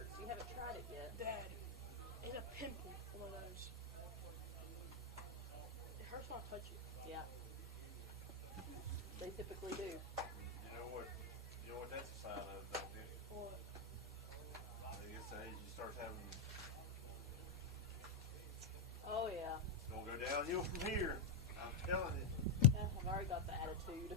hurts. You haven't tried it yet. Dad, it's a pimple, one of those. It hurts when I touch it. Yeah. They typically do. You know what? You know what that's a sign of, don't you? What? I think it's the age you start having. Oh yeah. It's gonna go downhill from here. I'm telling you. Yeah, I've already got the attitude.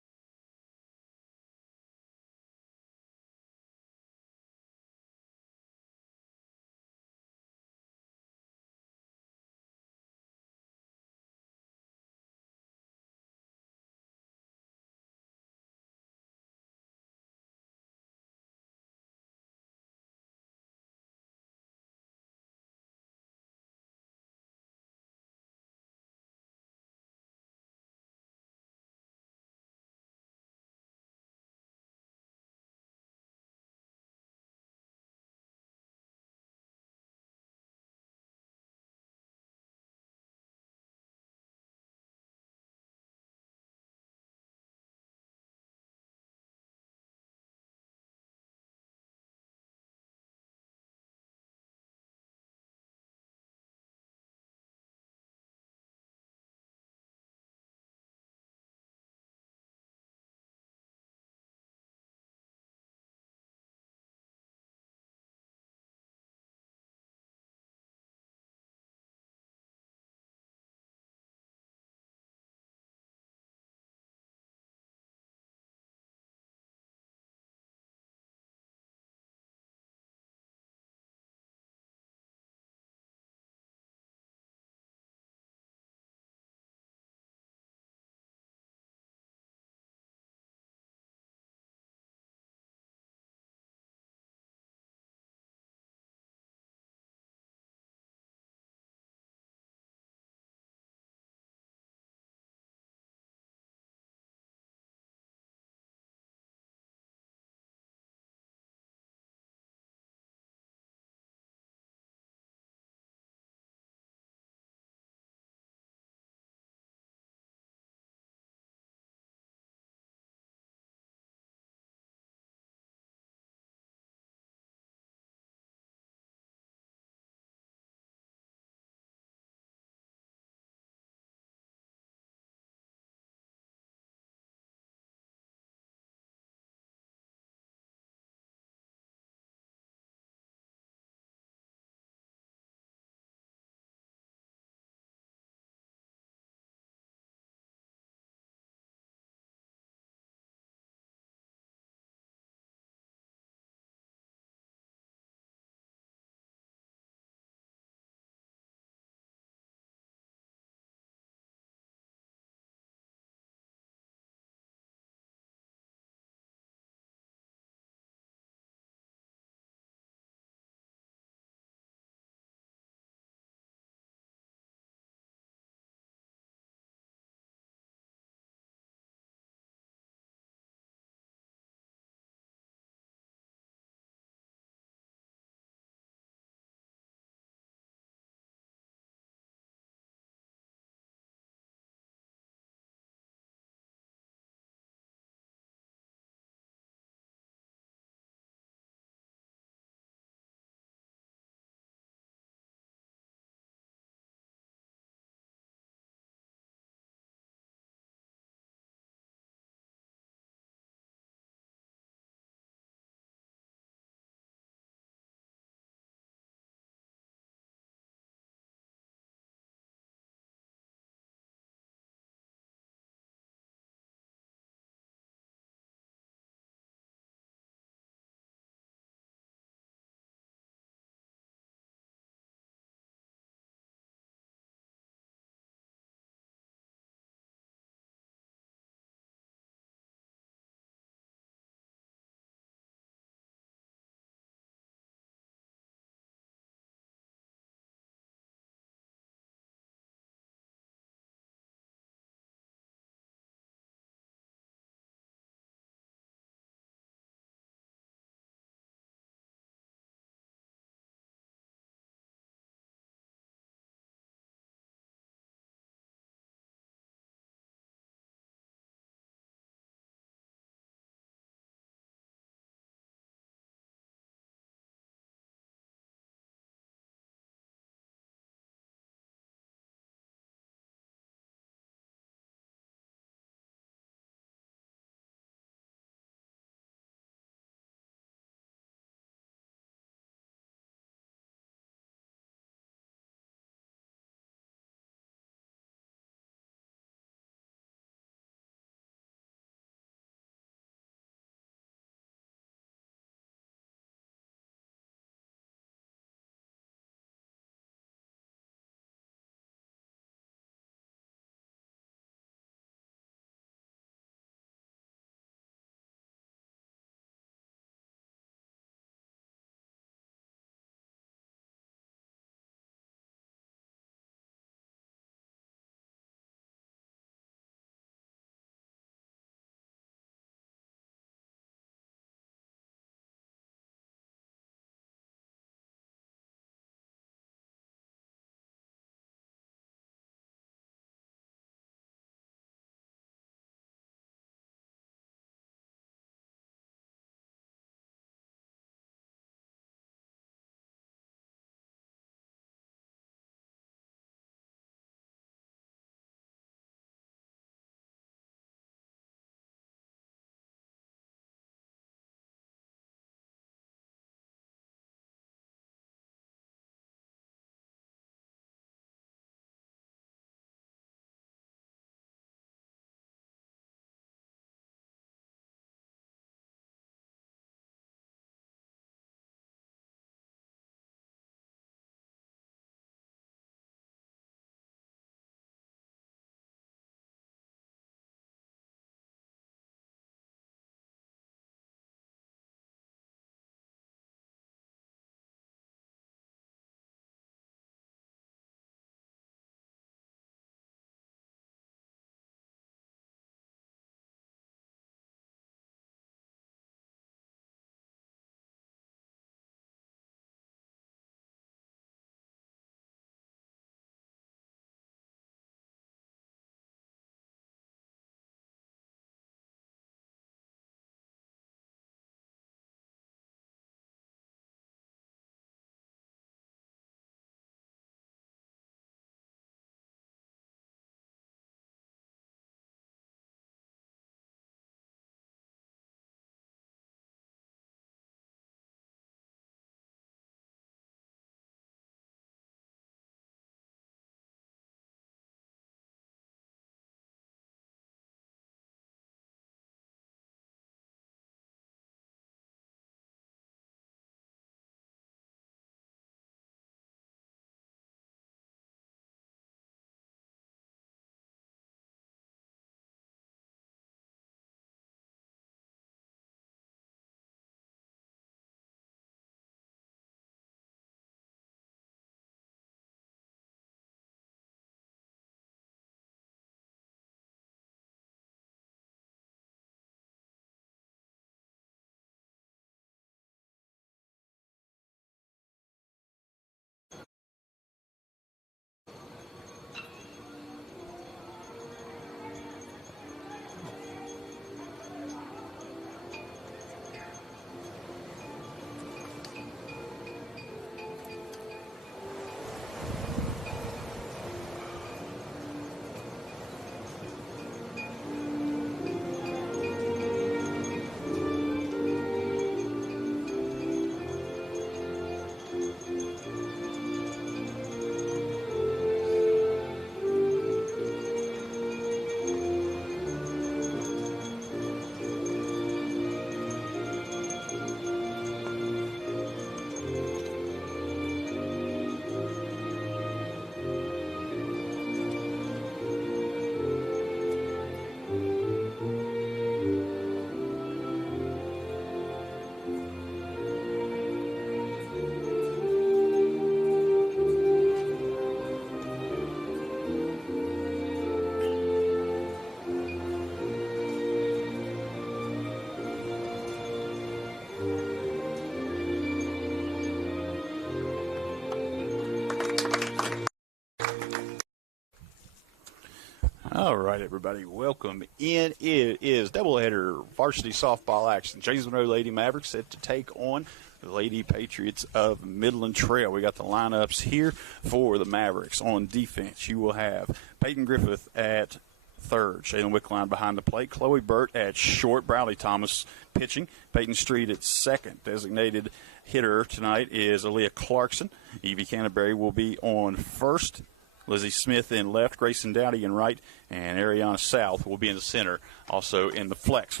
All right, everybody, welcome in. It is doubleheader varsity softball action. James Monroe Lady Mavericks set to take on the Lady Patriots of Midland Trail. We got the lineups here for the Mavericks. On defense, you will have Peyton Griffith at third, Shaylin Wickline behind the plate, Chloe Burt at short, Bradley Thomas pitching, Peyton Street at second. Designated hitter tonight is Aaliyah Clarkson. Evie Canterbury will be on first. Lizzie Smith in left, Grayson Dowdy in right, and Ariana South will be in the center, also in the flex.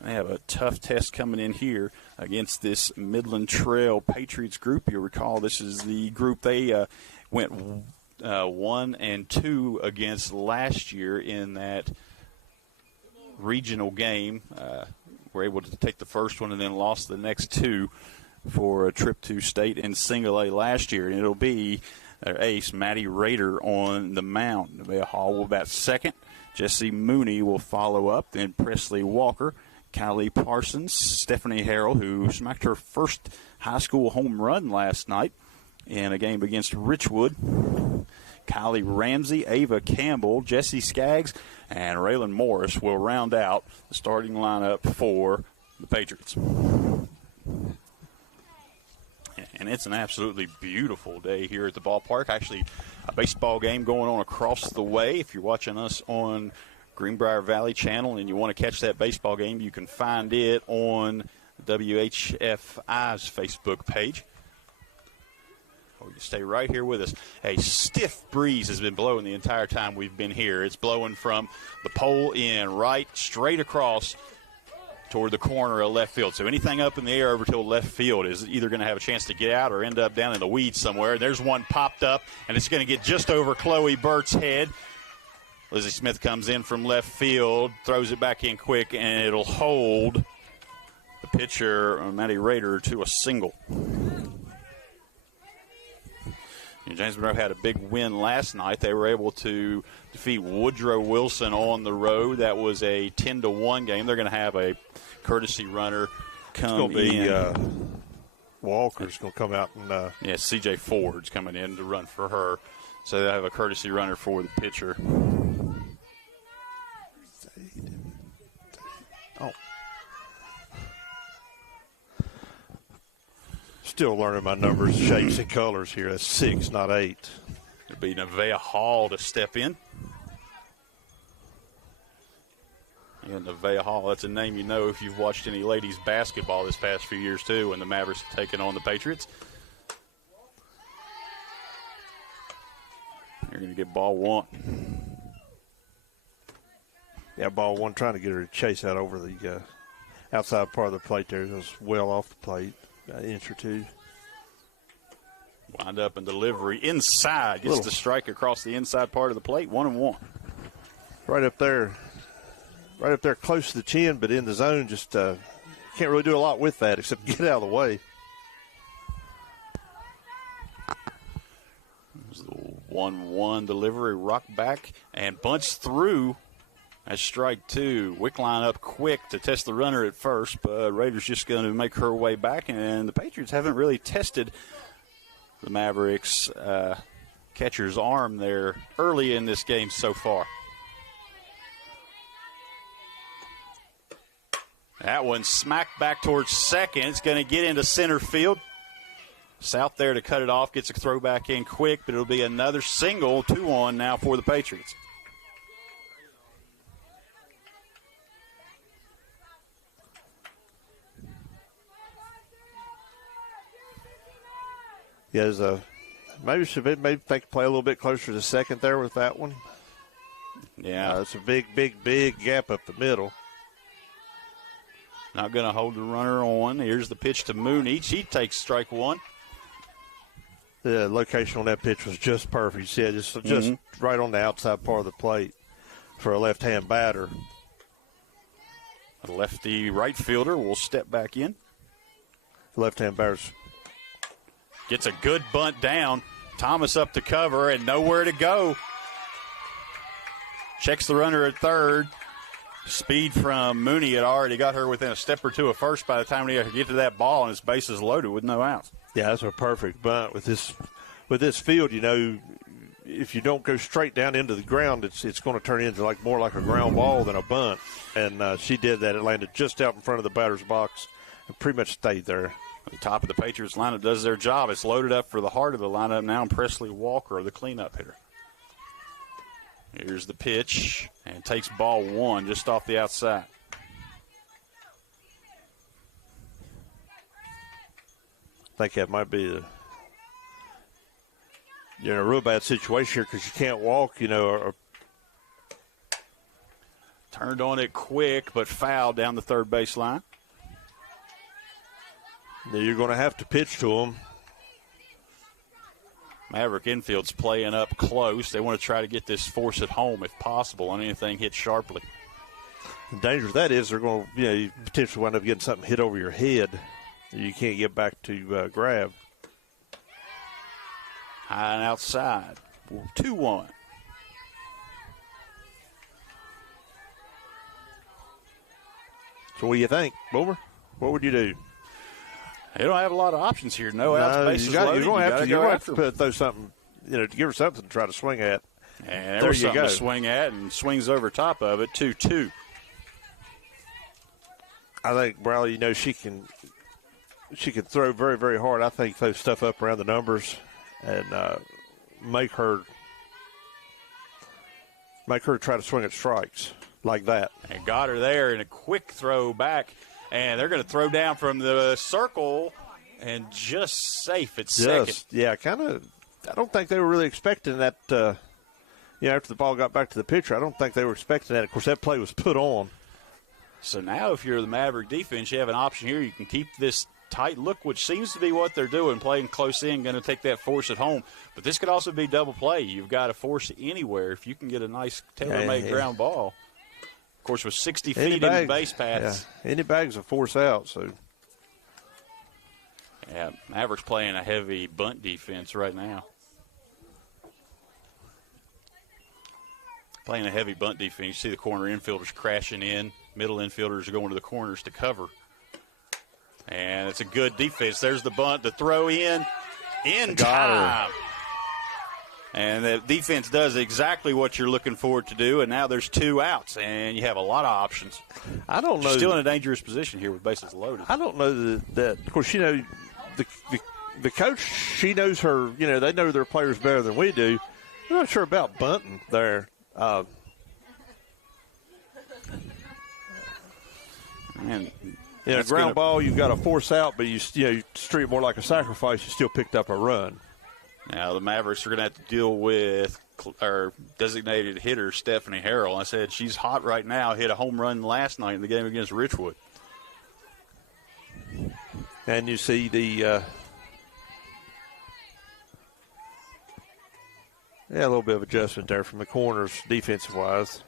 They have a tough test coming in here against this Midland Trail Patriots group. You'll recall this is the group they went 1-2 against last year in that regional game. Were able to take the first one and then lost the next two for a trip to state and single A last year. And it'll be their ace, Maddie Rader, on the mound. Nevaeh Hall will bat second. Jesse Mooney will follow up. Then Presley Walker, Kylie Parsons, Stephanie Harrell, who smacked her first high school home run last night in a game against Richwood. Kylie Ramsey, Ava Campbell, Jesse Skaggs, and Raylan Morris will round out the starting lineup for the Patriots. And it's an absolutely beautiful day here at the ballpark. Actually, a baseball game going on across the way. If you're watching us on Greenbrier Valley Channel and you want to catch that baseball game, you can find it on WHFI's Facebook page. Or you stay right here with us. A stiff breeze has been blowing the entire time we've been here. It's blowing from the pole in right straight across toward the corner of left field. So anything up in the air over to left field is either going to have a chance to get out or end up down in the weeds somewhere. There's one popped up, and it's going to get just over Chloe Burt's head. Lizzie Smith comes in from left field, throws it back in quick, and it'll hold the pitcher, Maddie Rader, to a single. James Monroe had a big win last night. They were able to defeat Woodrow Wilson on the road. That was a 10-1 game. They're going to have a courtesy runner come in. Walker's going to come out and yeah, C.J. Ford's coming in to run for her. So they'll have a courtesy runner for the pitcher. Oh. Still learning my numbers, shapes, and colors here. That's 6, not 8. It'll be Nevaeh Hall to step in. And Nevaeh Hall, that's a name you know if you've watched any ladies basketball this past few years, too, when the Mavericks have taken on the Patriots. You're going to get ball one. Yeah, ball one, trying to get her to chase out over the outside part of the plate there. It was well off the plate. An inch or two. Wind up and delivery inside. Gets the strike across the inside part of the plate. 1-1. Right up there close to the chin, but in the zone. Just can't really do a lot with that except get out of the way. There's the 1-1 delivery. Rock back and bunts through. That's strike two. Wickline up quick to test the runner at first, but Raiders just going to make her way back, and the Patriots haven't really tested the Mavericks' catcher's arm there early in this game so far. That one smacked back towards second. It's going to get into center field. South there to cut it off. Gets a throw back in quick, but it'll be another single, 2-on now for the Patriots. Yeah, maybe they could play a little bit closer to second there with that one. Yeah. It's a big gap up the middle. Not going to hold the runner on. Here's the pitch to Mooney. She takes strike one. The location on that pitch was just perfect. Yeah, just right on the outside part of the plate for a left-hand batter. A lefty right fielder will step back in. Left-hand batter's gets a good bunt down. Thomas up to cover and nowhere to go. Checks the runner at third. Speed from Mooney had already got her within a step or two of first by the time he could get to that ball, and his base is loaded with no outs. Yeah, that's a perfect bunt with this field. You know, if you don't go straight down into the ground, it's going to turn into more like a ground ball than a bunt. And she did that. It landed just out in front of the batter's box and pretty much stayed there. The top of the Patriots lineup does their job. It's loaded up for the heart of the lineup now, and Presley Walker, the cleanup hitter. Here's the pitch, and takes ball one just off the outside. I think that might be you're in a real bad situation here because you can't walk, or turned on it quick, but fouled down the third base line. You're going to have to pitch to them. Maverick infield's playing up close. They want to try to get this force at home if possible on anything hit sharply. The danger of that is they're going to, you potentially wind up getting something hit over your head that you can't get back to grab. High and outside. 2-1. So what do you think, Boomer? What would you do? They don't have a lot of options here. No outs, bases loaded. You're going to have to throw something, to give her something to try to swing at. And there was something to swing at, and swings over top of it, 2-2. I think Bradley, she can throw very, very hard. I think throw stuff up around the numbers and make her try to swing at strikes like that. And got her there in a quick throw back. And they're going to throw down from the circle and just safe at second. Yeah, I don't think they were really expecting that. After the ball got back to the pitcher, I don't think they were expecting that. Of course, that play was put on. So now if you're the Maverick defense, you have an option here. You can keep this tight look, which seems to be what they're doing, playing close in, going to take that force at home. But this could also be double play. You've got to force anywhere if you can get a nice tailor-made ground ball. Of course, with 60 feet in the base paths. Yeah, any bag's a force out. So, yeah, Mavericks playing a heavy bunt defense right now. Playing a heavy bunt defense. You see the corner infielders crashing in. Middle infielders are going to the corners to cover. And it's a good defense. There's the bunt, the throw in time. And the defense does exactly what you're looking for it to do, and now there's 2 outs, and you have a lot of options. I don't know. Still in a dangerous position here with bases loaded. I don't know that of course, the coach, she knows her, they know their players better than we do. I'm not sure about bunting there. Ground ball, you've got a force out, but you treat it more like a sacrifice. You still picked up a run. Now the Mavericks are going to have to deal with our designated hitter, Stephanie Harrell. I said she's hot right now, hit a home run last night in the game against Richwood. And you see the a little bit of adjustment there from the corners defensive-wise.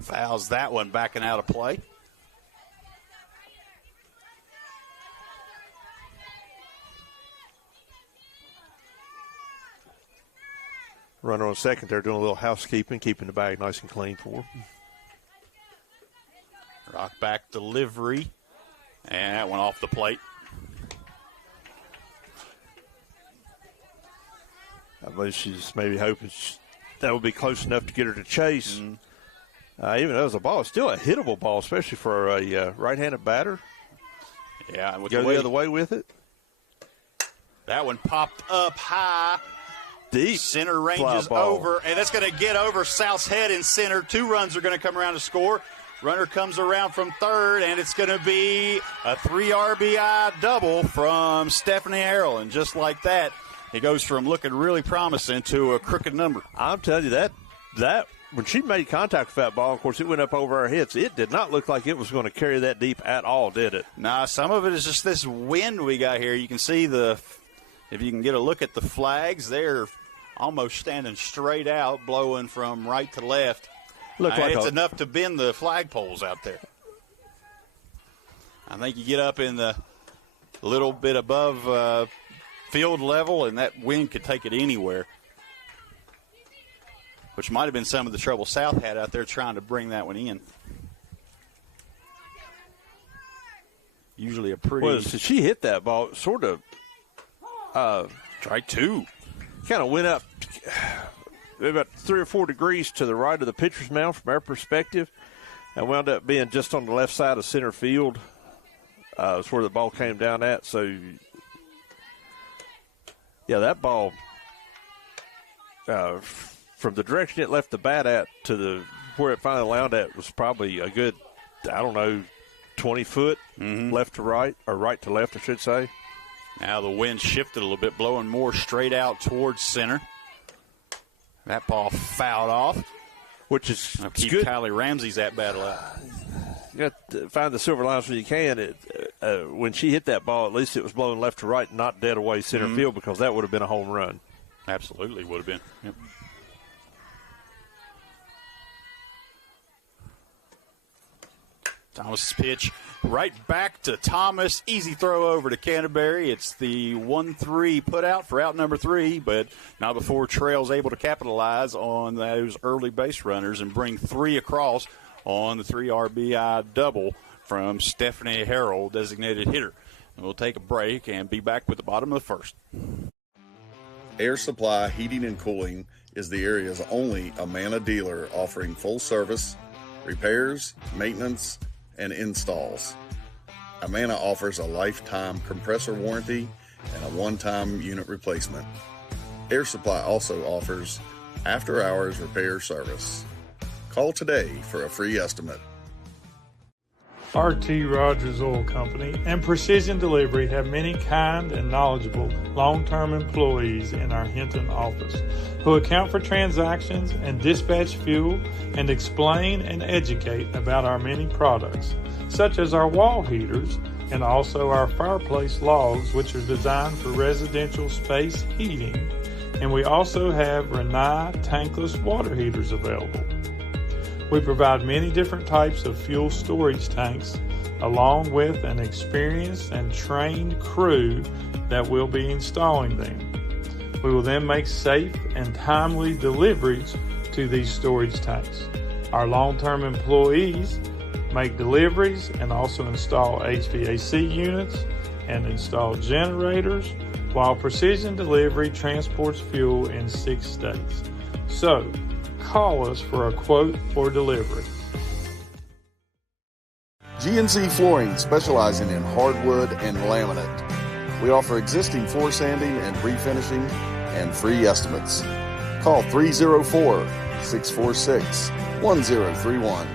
Fouls that one, backing out of play. Runner on second, they're doing a little housekeeping, keeping the bag nice and clean for them. Rock back delivery, and that went off the plate. I believe she's maybe hoping that would be close enough to get her to chase. Even though it was a ball, it's still a hittable ball, especially for a right-handed batter. Yeah, go the other way with it. That one popped up high. Deep. Center ranges over, and that's going to get over South's head in center. 2 runs are going to come around to score. Runner comes around from third, and it's going to be a 3 RBI double from Stephanie Harrell. And just like that, it goes from looking really promising to a crooked number. I'm telling you, that when she made contact with that ball, of course, it went up over our heads. It did not look like it was going to carry that deep at all, did it? Nah, some of it is just this wind we got here. You can see if you can get a look at the flags, they're almost standing straight out, blowing from right to left. It's enough to bend the flagpoles out there. I think you get up in the little bit above field level, and that wind could take it anywhere, which might have been some of the trouble South had out there trying to bring that one in. Usually a pretty... Well, so she hit that ball sort of Strike two. Kind of went up about 3 or 4 degrees to the right of the pitcher's mound from our perspective, and wound up being just on the left side of center field. That's where the ball came down at. So, yeah, that ball from the direction it left the bat at to where it finally landed at was probably a good, 20 foot left to right, or right to left, I should say. Now the wind shifted a little bit, blowing more straight out towards center. That ball fouled off, which is keep good. Kylie Ramsey's at bat alive. You got to find the silver linings when you can. When she hit that ball, at least it was blowing left to right, not dead away center field, because that would have been a home run. Absolutely would have been. Yep. Thomas's pitch right back to Thomas. Easy throw over to Canterbury. It's the 1-3 put out for out number 3, but not before Trail's able to capitalize on those early base runners and bring 3 across on the 3 RBI double from Stephanie Harrell, designated hitter. And we'll take a break and be back with the bottom of the first. Air Supply Heating and Cooling is the area's only Amana dealer offering full service, repairs, maintenance, and installs. Amana offers a lifetime compressor warranty and a one-time unit replacement. Air Supply also offers after-hours repair service. Call today for a free estimate. R.T. Rogers Oil Company and Precision Delivery have many kind and knowledgeable long-term employees in our Hinton office who account for transactions and dispatch fuel and explain and educate about our many products, such as our wall heaters and also our fireplace logs, which are designed for residential space heating, and we also have Renai tankless water heaters available. We provide many different types of fuel storage tanks along with an experienced and trained crew that will be installing them. We will then make safe and timely deliveries to these storage tanks. Our long-term employees make deliveries and also install HVAC units and install generators, while Precision Delivery transports fuel in 6 states. So, call us for a quote for delivery. GNC Flooring, specializing in hardwood and laminate. We offer existing floor sanding and refinishing and free estimates. Call 304-646-1031.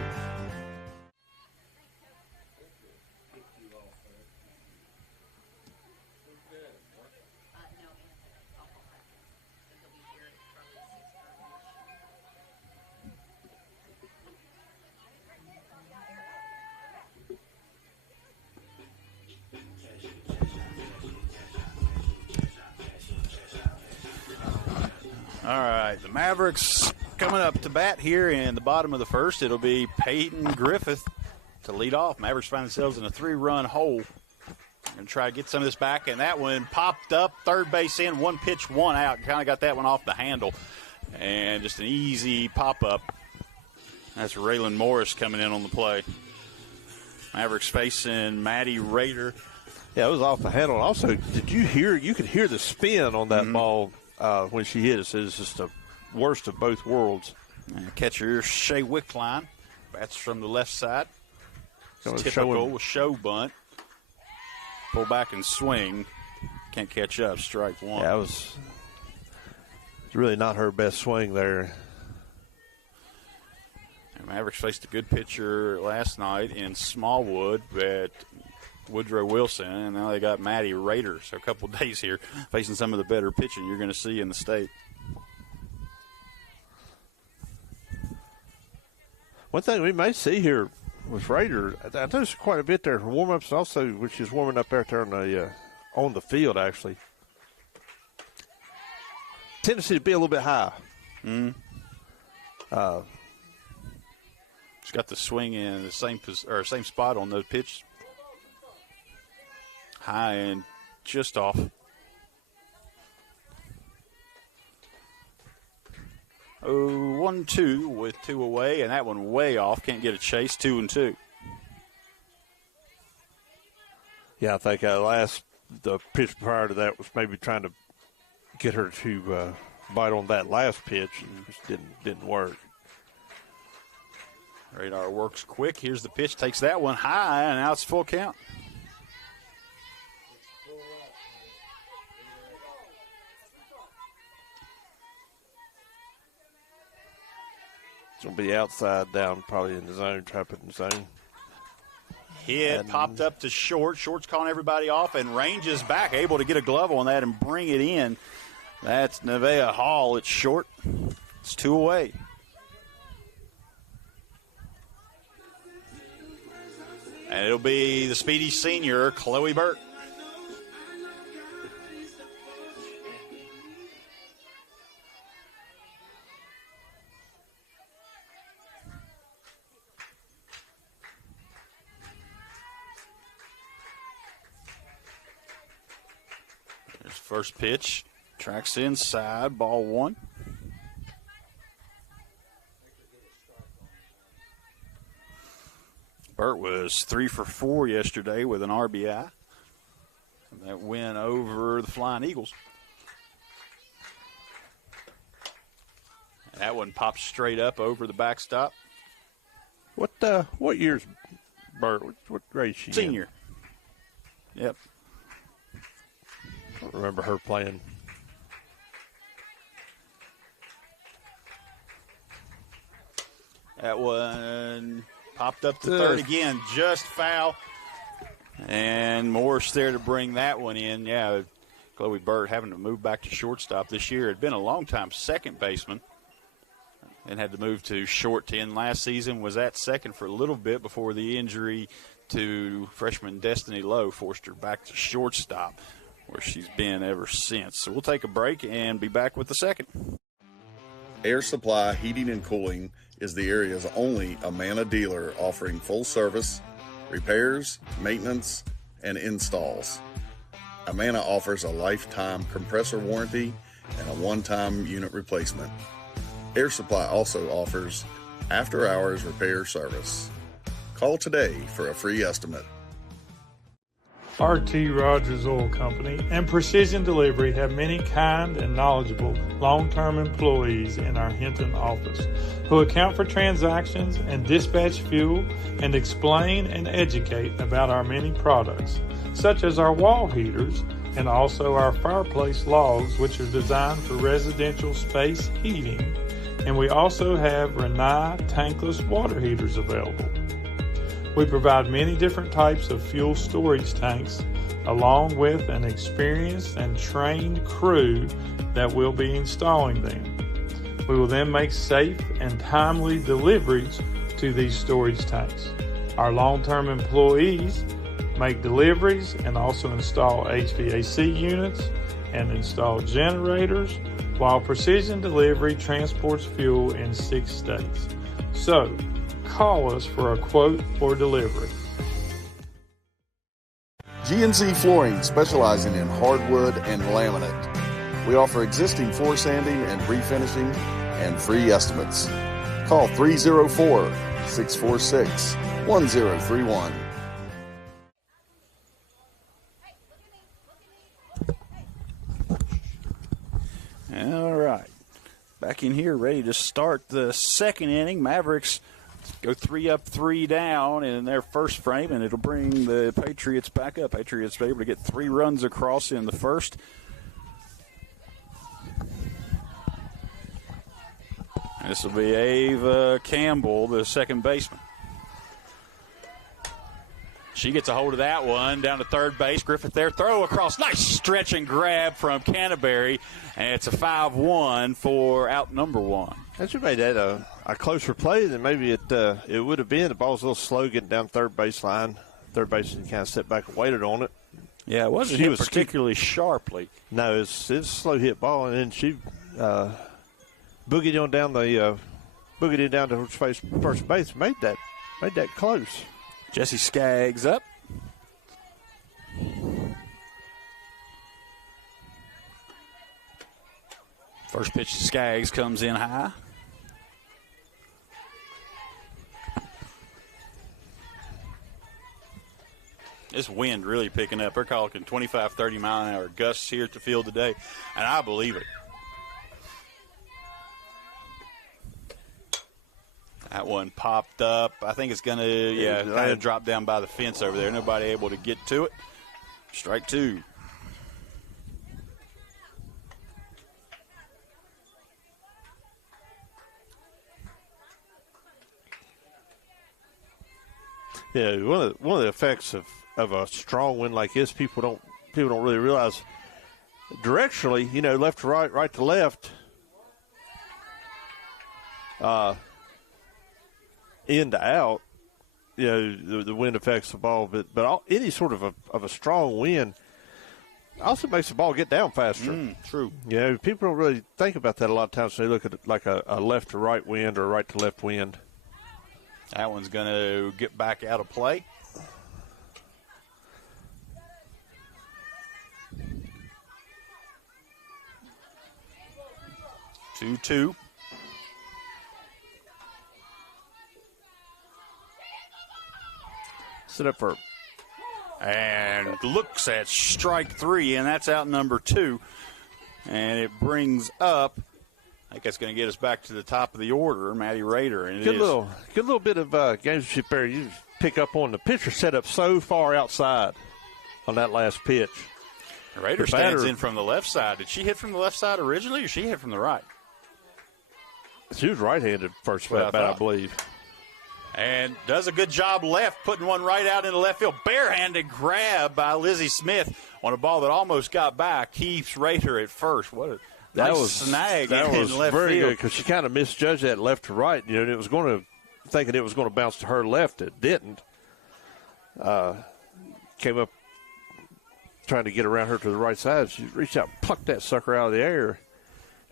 All right, the Mavericks coming up to bat here in the bottom of the first. It'll be Peyton Griffith to lead off. Mavericks find themselves in a 3-run hole. Going to try to get some of this back, and that one popped up, third base in, 1 pitch, 1 out. Kind of got that one off the handle, and just an easy pop-up. That's Raylan Morris coming in on the play. Mavericks facing Maddie Rader. Yeah, it was off the handle. Also, did you hear? You could hear the spin on that ball when she hit it. It's just the worst of both worlds. And catcher Shea Wickline bats from the left side. It's typical show bunt. Pull back and swing. Can't catch up. Strike 1. Yeah, it's really not her best swing there. And Mavericks faced a good pitcher last night in Smallwood, but Woodrow Wilson, and now they got Maddie Rader. So a couple of days here facing some of the better pitching you're going to see in the state. One thing we may see here with Rader, I noticed quite a bit there for warm-ups, also when she's warming up out there on the field, actually. Tendency to be a little bit high. She's got the swing in the same spot on those pitches. High and just off. 1-2 with 2 away, and that one way off. Can't get a chase. 2-2. Yeah, I think the pitch prior to that was maybe trying to get her to bite on that last pitch. It just didn't work. Radar works quick. Here's the pitch. Takes that one high, and now it's full count. It's going to be outside down, probably in the zone, try to put in the zone. Hit, And popped up to short. Short's calling everybody off and ranges back, able to get a glove on that and bring it in. That's Nevaeh Hall. It's short. It's 2 away. And it'll be the speedy senior, Chloe Burt. There's first pitch. Tracks inside, ball 1. Burt was 3 for 4 yesterday with an RBI. That win over the Flying Eagles. That one popped straight up over the backstop. What year's Burt? What grade is she in? Senior. Yep. I don't remember her playing. That one popped up to third again, just foul. And Morris there to bring that one in. Yeah, Chloe Burt having to move back to shortstop this year. Had been a long time second baseman and had to move to short to end last season. Was at second for a little bit before the injury to freshman Destiny Lowe forced her back to shortstop, where she's been ever since. So we'll take a break and be back with the second. Air Supply Heating and Cooling is the area's only Amana dealer offering full service, repairs, maintenance, and installs. Amana offers a lifetime compressor warranty and a one-time unit replacement. Air Supply also offers after-hours repair service. Call today for a free estimate. R.T. Rogers Oil Company and Precision Delivery have many kind and knowledgeable long-term employees in our Hinton office who account for transactions and dispatch fuel and explain and educate about our many products, such as our wall heaters and also our fireplace logs, which are designed for residential space heating, and we also have Renai tankless water heaters available. We provide many different types of fuel storage tanks along with an experienced and trained crew that will be installing them. We will then make safe and timely deliveries to these storage tanks. Our long-term employees make deliveries and also install HVAC units and install generators, while Precision Delivery transports fuel in 6 states. So, call us for a quote or delivery. G&Z Flooring, specializing in hardwood and laminate. We offer existing floor sanding and refinishing and free estimates. Call 304-646-1031. All right. Back in here, ready to start the second inning. Mavericks go 3 up, 3 down in their first frame, and it'll bring the Patriots back up. Patriots were able to get 3 runs across in the first. This will be Ava Campbell, the second baseman. She gets a hold of that one down to third base. Griffith there, throw across. Nice stretch and grab from Canterbury, and it's a 5-1 for out number 1. That should made that a closer play than maybe it would have been. The ball's a little slow getting down third baseline. Third baseman kind of stepped back and waited on it. Yeah, it wasn't hit particularly sharply. No, it's a slow hit ball, and then she boogied on down the boogied it down to first base. Made that close. Jesse Skaggs up. First pitch to Skaggs comes in high. This wind really picking up. They're talking 25, 30 mile an hour gusts here at the field today, and I believe it. That one popped up. I think it's going to, kind of drop down by the fence over there. Nobody able to get to it. Strike two. Yeah, one of the effects of a strong wind like this, people don't really realize. Directionally, left to right, right to left, in to out, the wind affects the ball. But any sort of a strong wind also makes the ball get down faster. True. People don't really think about that a lot of times when they look at it like a left to right wind or a right to left wind. That one's going to get back out of play. Two. Set up for. And looks at strike three, and that's out number two. And it brings up, I think that's going to get us back to the top of the order, Maddie Rader. And good little bit of gamesmanship there. You pick up on the pitcher set up so far outside on that last pitch. Rader stands in from the left side. Did she hit from the left side originally, or she hit from the right? She was right-handed first bat, I believe. And does a good job left, putting one right out into left field. Barehanded grab by Lizzie Smith on a ball that almost got back. Keeps Rader at first. What a nice snag in left field. That was very good because she kind of misjudged that left to right. It was thinking it was going to bounce to her left. It didn't. Came up trying to get around her to the right side. She reached out and plucked that sucker out of the air.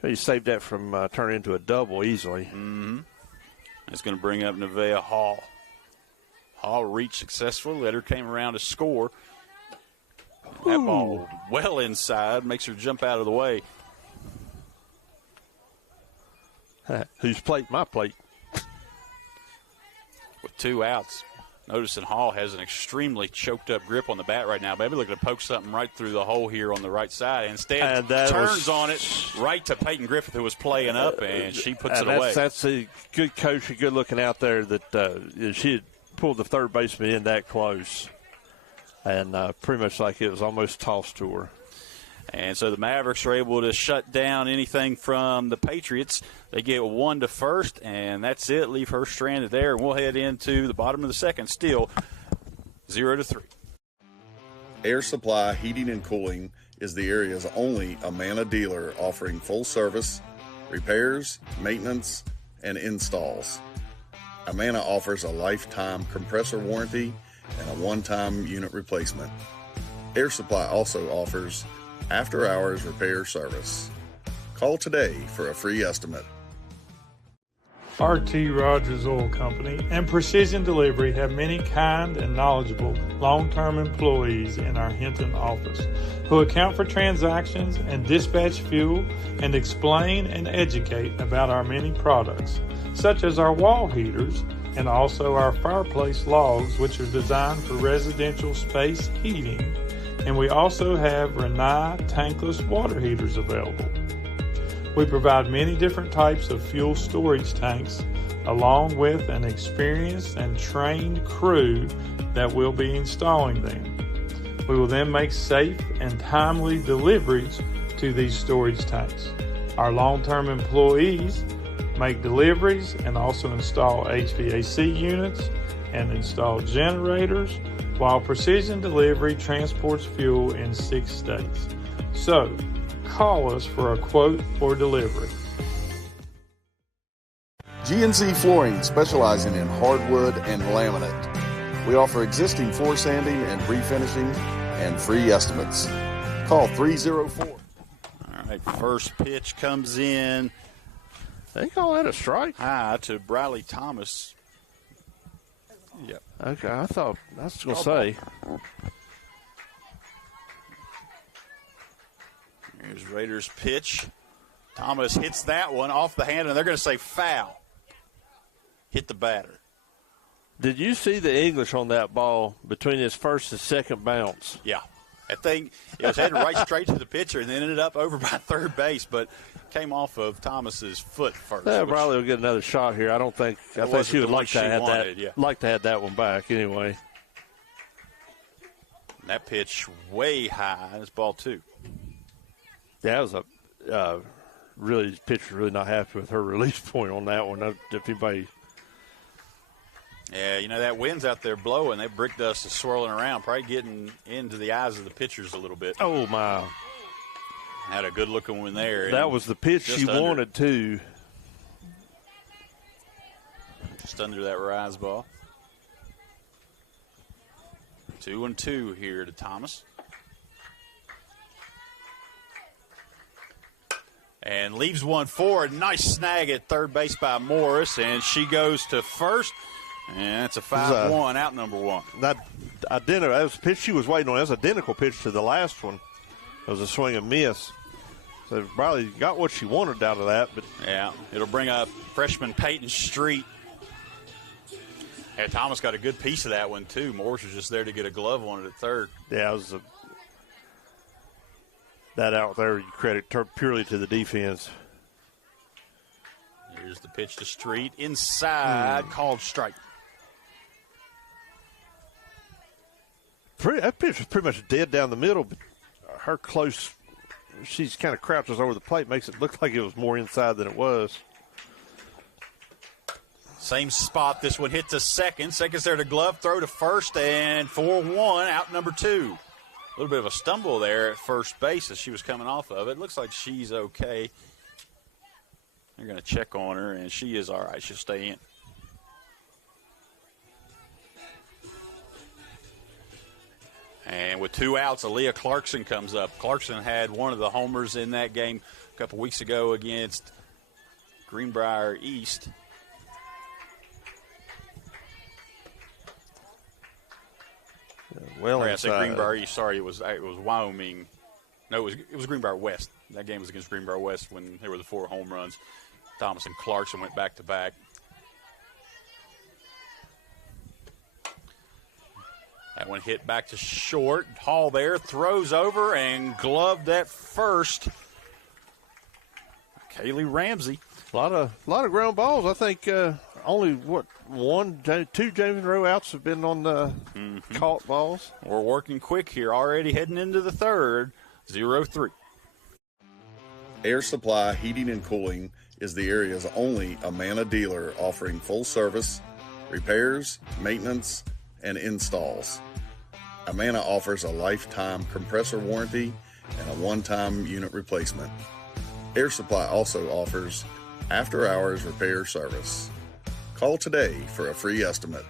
You saved that from turning into a double easily. Mm-hmm. It's going to bring up Nevaeh Hall. Hall reached successfully. Letter came around to score. That ball well inside, makes her jump out of the way. Whose plate? My plate. With two outs. Noticing Hall has an extremely choked up grip on the bat right now. Maybe looking to poke something right through the hole here on the right side. Instead, turns on it right to Peyton Griffith, who was playing up, and she puts it away. That's a good coach, good looking out there that she had pulled the third baseman in that close. And pretty much like it was almost tossed to her. And so the Mavericks are able to shut down anything from the Patriots. They get one to first, and that's it. Leave her stranded there, and we'll head into the bottom of the second, still 0-3. Air Supply Heating and Cooling is the area's only Amana dealer offering full service, repairs, maintenance, and installs. Amana offers a lifetime compressor warranty and a one-time unit replacement. Air Supply also offers after-hours repair service. Call today for a free estimate. R.T. Rogers Oil Company and Precision Delivery have many kind and knowledgeable long-term employees in our Hinton office who account for transactions and dispatch fuel and explain and educate about our many products, such as our wall heaters and also our fireplace logs, which are designed for residential space heating. And we also have Renai tankless water heaters available. We provide many different types of fuel storage tanks along with an experienced and trained crew that will be installing them. We will then make safe and timely deliveries to these storage tanks. Our long-term employees make deliveries and also install HVAC units and install generators, while Precision Delivery transports fuel in 6 states. So, call us for a quote for delivery. GNC Flooring, specializing in hardwood and laminate. We offer existing floor sanding and refinishing and free estimates. Call 304. All right, first pitch comes in. They call that a strike? High to Briley Thomas. Yep. Okay, I was going to say. Here's Raiders' pitch. Thomas hits that one off the hand, and they're going to say foul. Hit the batter. Did you see the English on that ball between his first and second bounce? Yeah. That thing, it was headed right straight to the pitcher and then ended up over by third base, but came off of Thomas's foot first. Yeah, Briley will get another shot here. I think she would like to have that one back anyway. And that pitch way high. It's ball 2. Yeah, it was a really pitcher really not happy with her release point on that one. If anybody. Yeah, that wind's out there blowing. That brick dust is swirling around, probably getting into the eyes of the pitchers a little bit. Oh, my. Had a good-looking one there. That was the pitch she wanted, too. Just under that rise ball. 2-2 here to Thomas. And leaves one forward. Nice snag at third base by Morris, and she goes to first. And it's a 5-1, out number 1. That was a pitch she was waiting on. That was an identical pitch to the last one. It was a swing and miss. So Briley got what she wanted out of that. But yeah, it'll bring up freshman Peyton Street. And Thomas got a good piece of that one, too. Morris was just there to get a glove on it at third. Yeah, it was that out there you credit purely to the defense. Here's the pitch to Street. Inside, called strike. That pitch was pretty much dead down the middle, but her close, she's kind of crouches over the plate, makes it look like it was more inside than it was. Same spot. This one hit to second. Second's there to glove, throw to first, and 4-1, out number 2. A little bit of a stumble there at first base as she was coming off of it. Looks like she's okay. They're going to check on her, and she is all right. She'll stay in. And with 2 outs, Aaliyah Clarkson comes up. Clarkson had one of the homers in that game a couple weeks ago against Greenbrier East. Well, I said Greenbrier East. Sorry, it was Wyoming. No, it was Greenbrier West. That game was against Greenbrier West when there were the 4 home runs. Thomas and Clarkson went back to back. That one hit back to short. Hall there, throws over and gloved at first. Kaylee Ramsey. A lot of ground balls. I think only 2 James Monroe outs have been on the caught balls. We're working quick here, already heading into the third. 0-3. Air Supply Heating and Cooling is the area's only Amana dealer offering full service, repairs, maintenance, and installs. Amana offers a lifetime compressor warranty and a one-time unit replacement. Air Supply also offers after-hours repair service. Call today for a free estimate.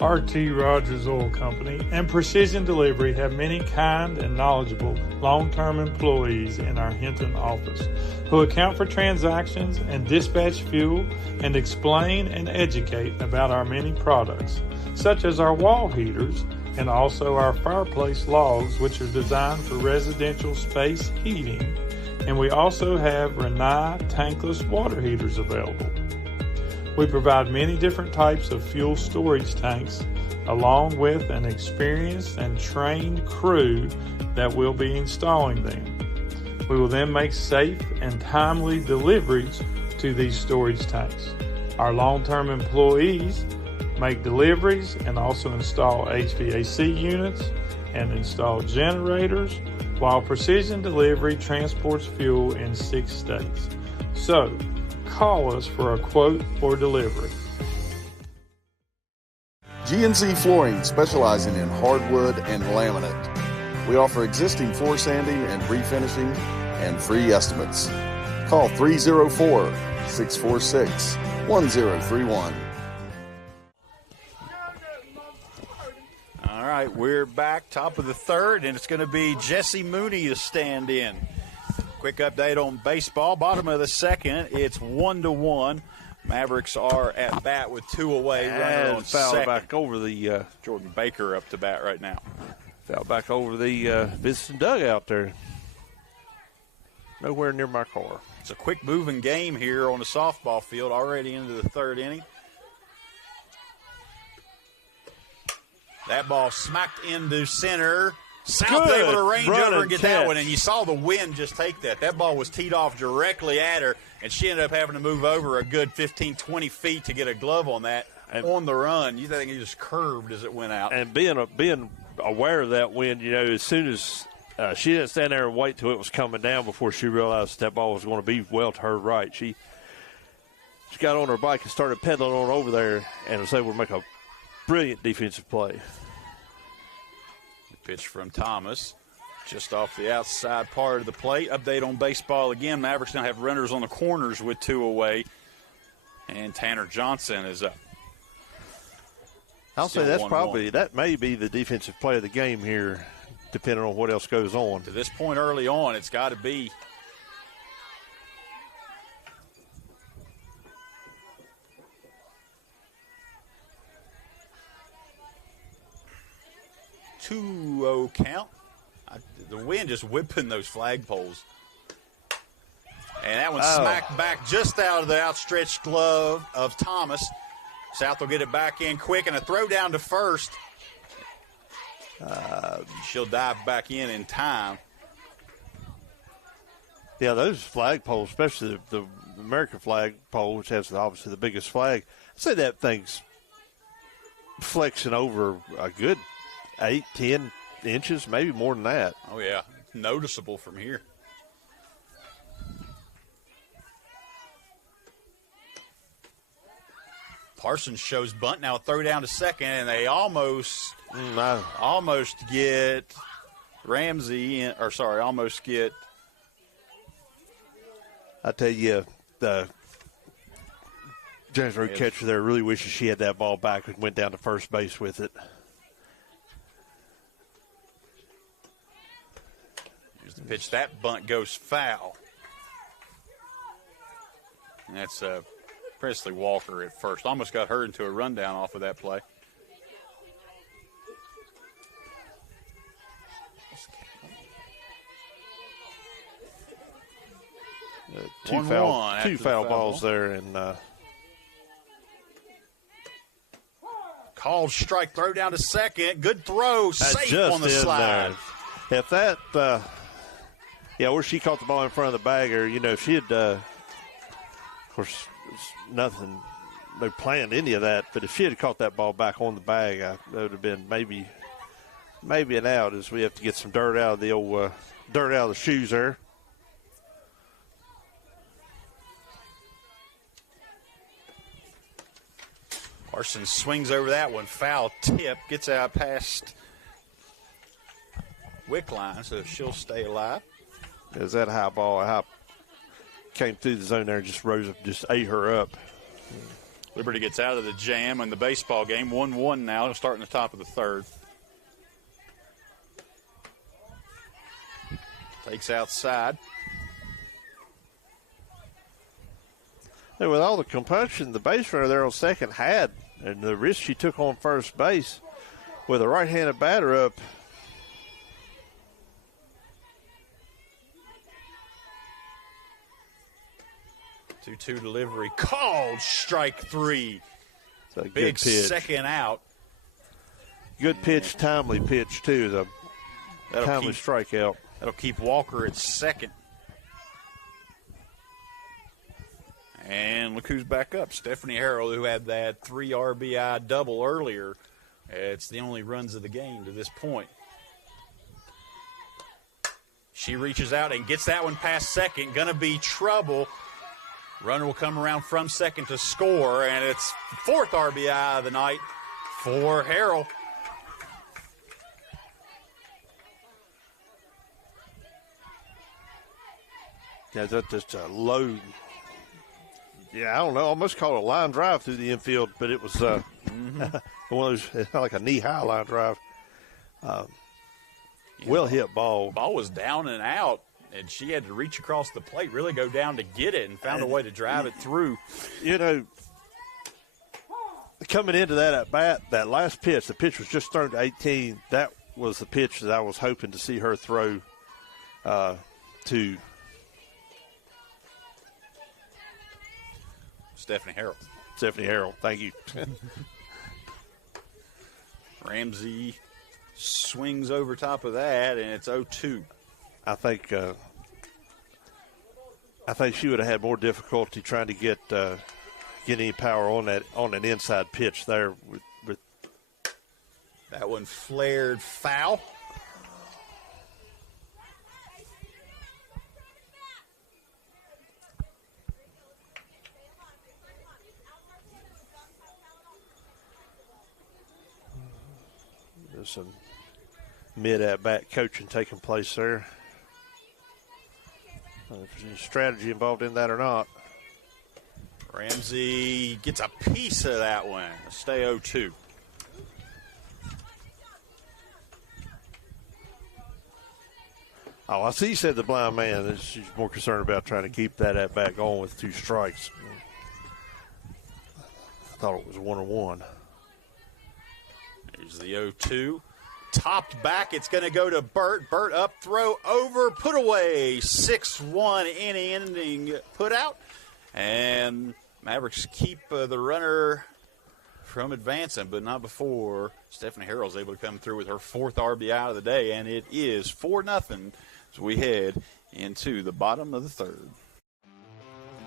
R.T. Rogers Oil Company and Precision Delivery have many kind and knowledgeable long-term employees in our Hinton office who account for transactions and dispatch fuel and explain and educate about our many products, such as our wall heaters and also our fireplace logs, which are designed for residential space heating, and we also have Renai tankless water heaters available. We provide many different types of fuel storage tanks along with an experienced and trained crew that will be installing them. We will then make safe and timely deliveries to these storage tanks. Our long-term employees make deliveries and also install HVAC units and install generators, while Precision Delivery transports fuel in 6 states. So, call us for a quote or delivery. GNC Flooring, specializing in hardwood and laminate. We offer existing floor sanding and refinishing and free estimates. Call 304-646-1031. All right, we're back, top of the third, and it's going to be Jesse Mooney to stand in. Quick update on baseball. Bottom of the second, it's 1-1. Mavericks are at bat with 2 away. Runner on foul second. back over the Jordan Baker up to bat right now. foul back over the visiting dugout there. Nowhere near my car. It's a quick moving game here on the softball field, already into the third inning. That ball smacked into center. South Good able to range run over and and get that catch. one, and you saw the wind just take that. That ball was teed off directly at her, and she ended up having to move over a good 15, 20 feet to get a glove on that on the run. You think it just curved as it went out. And being aware of that wind, as soon as she didn't stand there and wait till it was coming down before she realized that ball was going to be well to her right. She got on her bike and started pedaling on over there and was able to make a brilliant defensive play. Pitch from Thomas, just off the outside part of the plate. Update on baseball again. Mavericks now have runners on the corners with 2 away, and Tanner Johnson is up. I'll Still say that's 1-1. that may be the defensive play of the game here, depending on what else goes on. To this point early on, it's got to be. Two-0 count. The wind just whipping those flagpoles. And that one smacked back just out of the outstretched glove of Thomas. South will get it back in quick, and a throw down to first. She'll dive back in time. Yeah, those flagpoles, especially the American flagpole, which has obviously the biggest flag, I'd say that thing's flexing over a good 8, 10 inches, maybe more than that. Oh, yeah. Noticeable from here. Parsons shows bunt. Now a throw down to second, and they almost get Ramsey in, almost get. I tell you, the James Road catcher there really wishes she had that ball back and went down to first base with it. Here's the pitch. That bunt goes foul. And that's Presley Walker at first. Almost got hurt into a rundown off of that play. Two 1-1 after two the foul foul balls ball. there, and Called strike, throw down to second. Good throw, safe on the in slide. there. If that, where she caught the ball in front of the bagger, if she had, of course, it's nothing, no planned any of that, but if she had caught that ball back on the bag, that would have been maybe an out, as we have to get some dirt out of the old dirt out of the shoes there. Parsons swings over that one. Foul tip. Gets out past Wickline, so she'll stay alive. Is that high ball came through the zone there and just rose up, just ate her up. Liberty gets out of the jam in the baseball game. 1-1 now, starting the top of the third. Takes outside. Hey, with all the compunction the base runner there on second had, and the risk she took on first base with a right-handed batter up. Two-two delivery. Called strike three. It's a Big good pitch. second out. Good pitch, timely pitch, too. The timely strikeout. That'll keep Walker at second. And look who's back up. Stephanie Harrell, who had that 3 RBI double earlier. It's the only runs of the game to this point. She reaches out and gets that one past second. Gonna be trouble. Runner will come around from second to score, and it's 4th RBI of the night for Harrell. Yeah, that's just a low. Yeah, I don't know. Almost called a line drive through the infield, but it was one of those, it's not like a knee-high line drive. Well hit ball. Ball was down and out, and she had to reach across the plate, really go down to get it, and found a way to drive it through. Coming into that at bat, that last pitch, the pitch was just thrown to 18. That was the pitch that I was hoping to see her throw to Stephanie Harrell. Stephanie Harrell. Thank you. Ramsey swings over top of that, and it's 0-2. I think she would have had more difficulty trying to get any power on an inside pitch there. With that one flared foul. There's some mid-at-bat coaching taking place there. I don't know if there's any strategy involved in that or not. Ramsey gets a piece of that one. Stay 0-2. Oh, I see you said the blind man. She's more concerned about trying to keep that at-bat going with 2 strikes. I thought it was 1-1. Here's the 0-2. Topped back. It's going to go to Burt. Burt up, throw over, put away. 6-1 inning put out. And Mavericks keep the runner from advancing, but not before Stephanie Harrell's able to come through with her 4th RBI of the day, and it is 4-0 as we head into the bottom of the 3rd.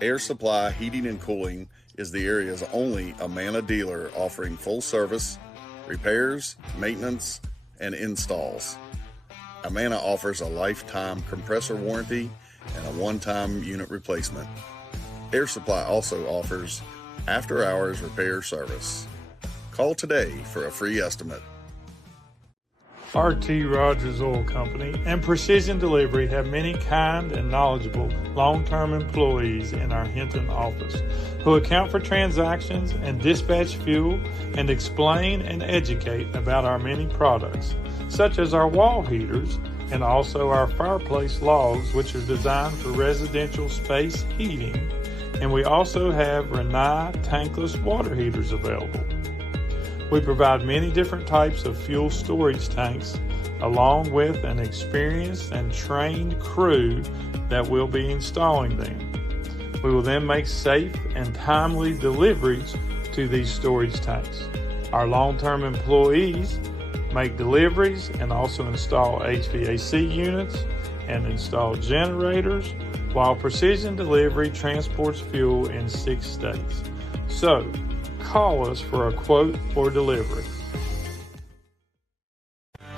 Air Supply Heating and Cooling is the area's only Amana dealer offering full service, repairs, maintenance, and installs. Amana offers a lifetime compressor warranty and a one-time unit replacement. Air Supply also offers after-hours repair service. Call today for a free estimate. R.T. Rogers Oil Company and Precision Delivery have many kind and knowledgeable long-term employees in our Hinton office who account for transactions and dispatch fuel and explain and educate about our many products, such as our wall heaters and also our fireplace logs, which are designed for residential space heating, and we also have Renai tankless water heaters available. We provide many different types of fuel storage tanks along with an experienced and trained crew that will be installing them. We will then make safe and timely deliveries to these storage tanks. Our long-term employees make deliveries and also install HVAC units and install generators, while Precision Delivery transports fuel in 6 states. So, call us for a quote or delivery.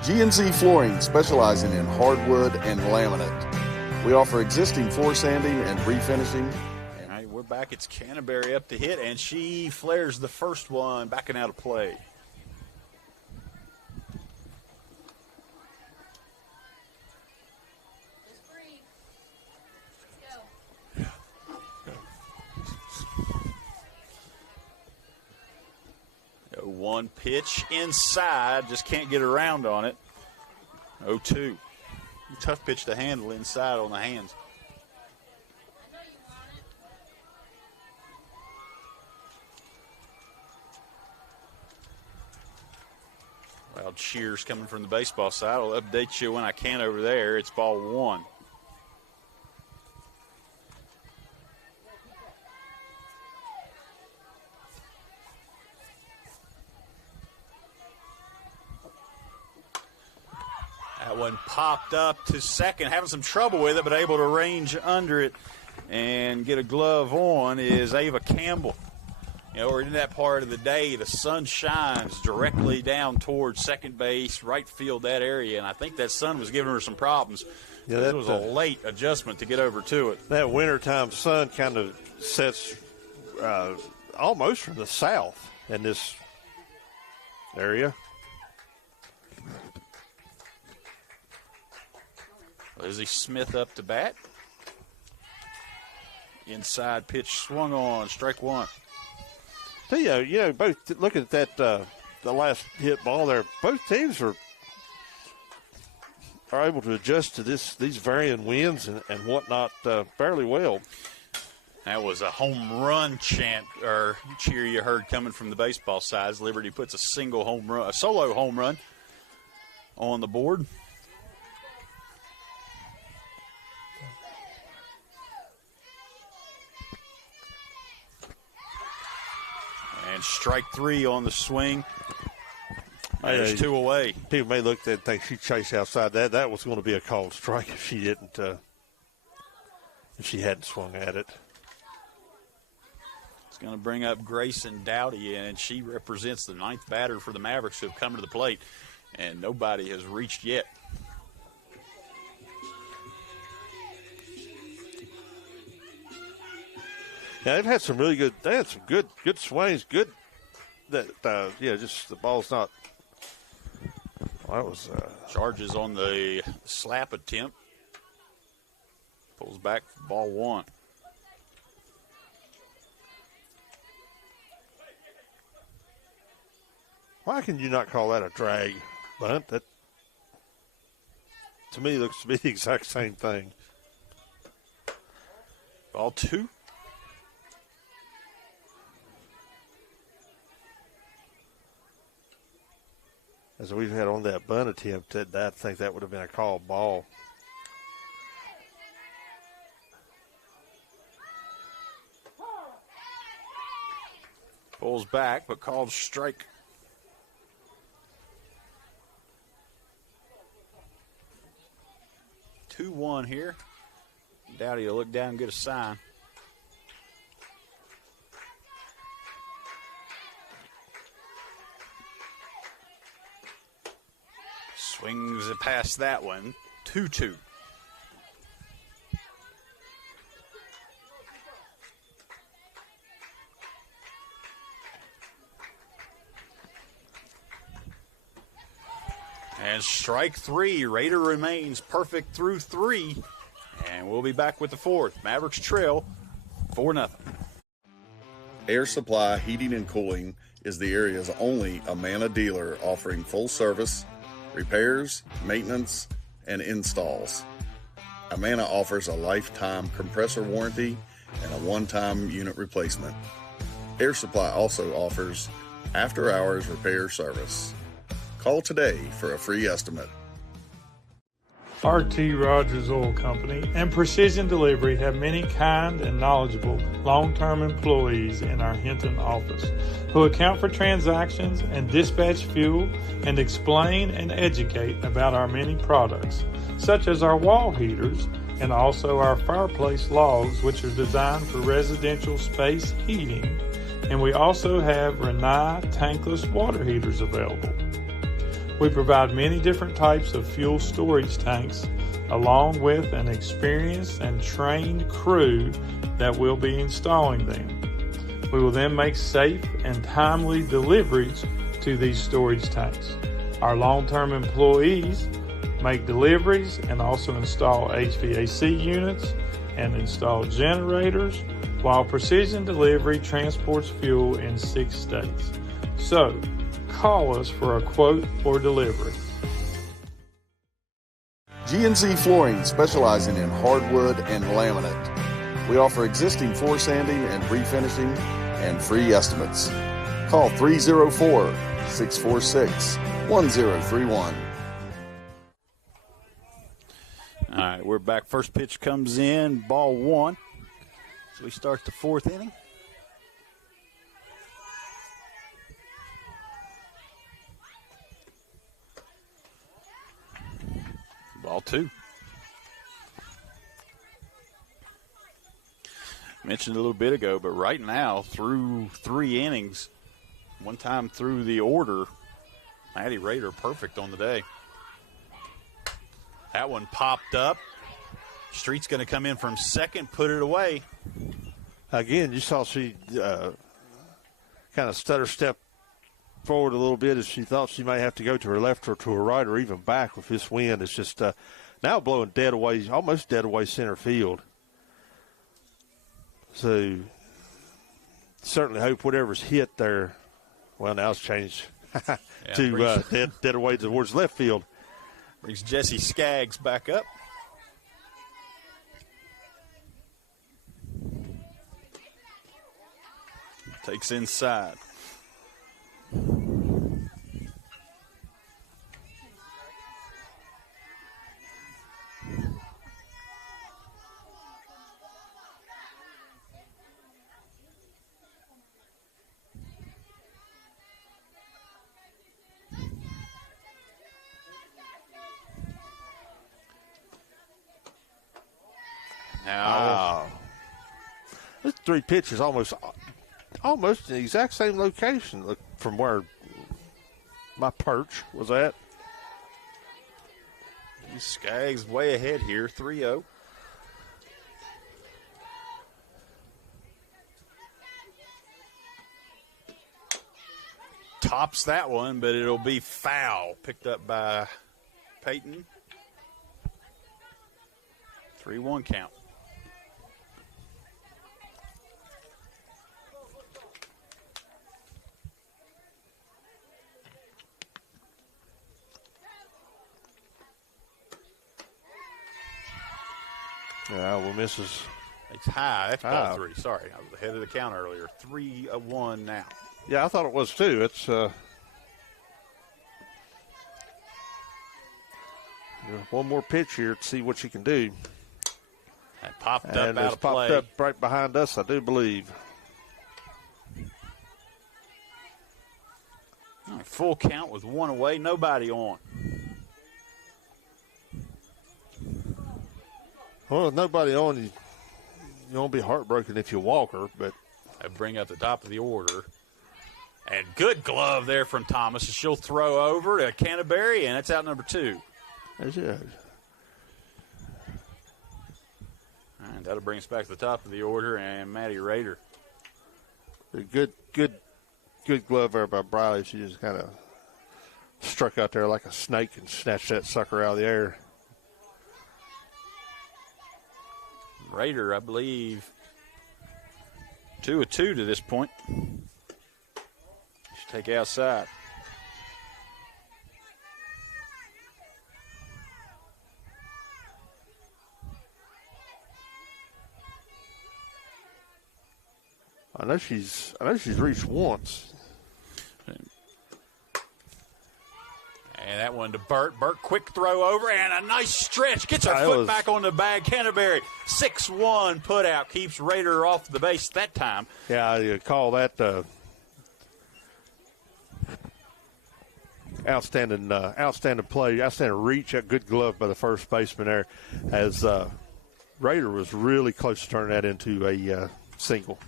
GNC Flooring, specializing in hardwood and laminate. We offer existing floor sanding and refinishing. All right, we're back. It's Canterbury up to hit, and she flares the first one, backing out of play. One pitch inside, just can't get around on it. 0-2. Tough pitch to handle inside on the hands. Loud cheers coming from the baseball side. I'll update you when I can over there. It's ball 1. That one popped up to second, having some trouble with it, but able to range under it and get a glove on is Ava Campbell. You know, we're in that part of the day. The sun shines directly down towards second base, right field, that area, and I think that sun was giving her some problems. Yeah, that was a late adjustment to get over to it. That wintertime sun kind of sets almost from the south in this area. Lizzie Smith up to bat. Inside pitch swung on, strike 1. Tell you, both look at that the last hit ball there. Both teams are able to adjust to these varying winds and whatnot fairly well. That was a home run chant or cheer you heard coming from the baseball side. Liberty puts a solo home run on the board. And strike 3 on the swing. There's two away. People may look at that and think she chased outside that. That was going to be a called strike if she didn't, if she hadn't swung at it. It's going to bring up Grayson Dowdy, and she represents the 9th batter for the Mavericks who have come to the plate, and nobody has reached yet. Yeah, they've had some really good. They had some good swings. Good. That just the ball's not. Well, that was Charges on the slap attempt. Pulls back for ball 1. Why can you not call that a drag bunt? That to me looks to be the exact same thing. Ball 2. As we've had on that bunt attempt, I think that would have been a called ball. Pulls back, but called strike. Two 2-1 here. Dowdy will look down and get a sign. Swings it past that one. 2-2. And strike 3. Raider remains perfect through 3. And we'll be back with the 4th. Mavericks trail 4-0. Air Supply Heating and Cooling is the area's only Amana dealer offering full service, repairs, maintenance, and installs. Amana offers a lifetime compressor warranty and a one-time unit replacement. Air Supply also offers after-hours repair service. Call today for a free estimate. R.T. Rogers Oil Company and Precision Delivery have many kind and knowledgeable long-term employees in our Hinton office who account for transactions and dispatch fuel and explain and educate about our many products, such as our wall heaters and also our fireplace logs, which are designed for residential space heating, and we also have Rinnai tankless water heaters available. We provide many different types of fuel storage tanks along with an experienced and trained crew that will be installing them. We will then make safe and timely deliveries to these storage tanks. Our long-term employees make deliveries and also install HVAC units and install generators, while Precision Delivery transports fuel in 6 states. So, call us for a quote or delivery. G&Z Flooring, specializing in hardwood and laminate. We offer existing floor sanding and refinishing and free estimates. Call 304-646-1031. All right, we're back. First pitch comes in, ball 1. So we start the 4th inning. Ball 2. Mentioned a little bit ago, but right now, through 3 innings, one time through the order, Maddie Raider perfect on the day. That one popped up. Street's going to come in from second, put it away. Again, you saw she kind of stutter step forward a little bit as she thought she might have to go to her left or to her right or even back with this wind. It's just now blowing dead away, almost dead away center field. So certainly hope whatever's hit there, well, now it's changed to dead away towards left field. Brings Jesse Skaggs back up. Takes inside. Now, This 3 pitches almost in the exact same location from where my perch was at. Skaggs way ahead here, 3-0. Tops that one, but it'll be foul. Picked up by Peyton. 3-1 count. Yeah, well, misses. It's high. That's ball High. 3. Sorry, I was ahead of the count earlier. 3-1 now. Yeah, I thought it was too. It's one more pitch here to see what she can do. That popped up And out it's of popped play. up right behind us, I do believe. All right, full count with 1 away, nobody on. Well, with nobody on, you won't be heartbroken if you walk her, but That bring up the top of the order. And good glove there from Thomas. She'll throw over to Canterbury, and it's out number 2. there's it. And that'll bring us back to the top of the order, and Maddie Rader. A good glove there by Briley. She just kind of struck out there like a snake and snatched that sucker out of the air. Rader, I believe, 2 of 2 to this point. Should take outside. I know she's reached once. And that one to Burt. Burt, quick throw over, and a nice stretch. Gets her That foot was- back on the bag. Canterbury, 6-1 put out. Keeps Rader off the base that time. Yeah, you call that outstanding play, outstanding reach, a good glove by the first baseman there, as Rader was really close to turning that into a single.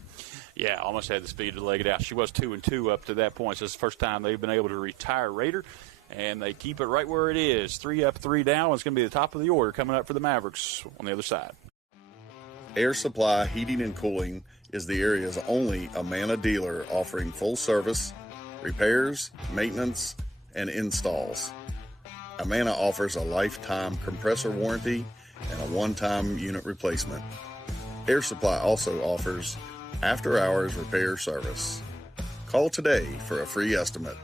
Yeah, almost had the speed to leg it out. She was 2-2 up to that point. So it's the first time they've been able to retire Rader, and they keep it right where it is. 3 up, 3 down. It's going to be the top of the order coming up for the Mavericks on the other side. Air Supply Heating and Cooling is the area's only Amana dealer offering full service, repairs, maintenance, and installs. Amana offers a lifetime compressor warranty and a one-time unit replacement. Air Supply also offers after-hours repair service. Call today for a free estimate.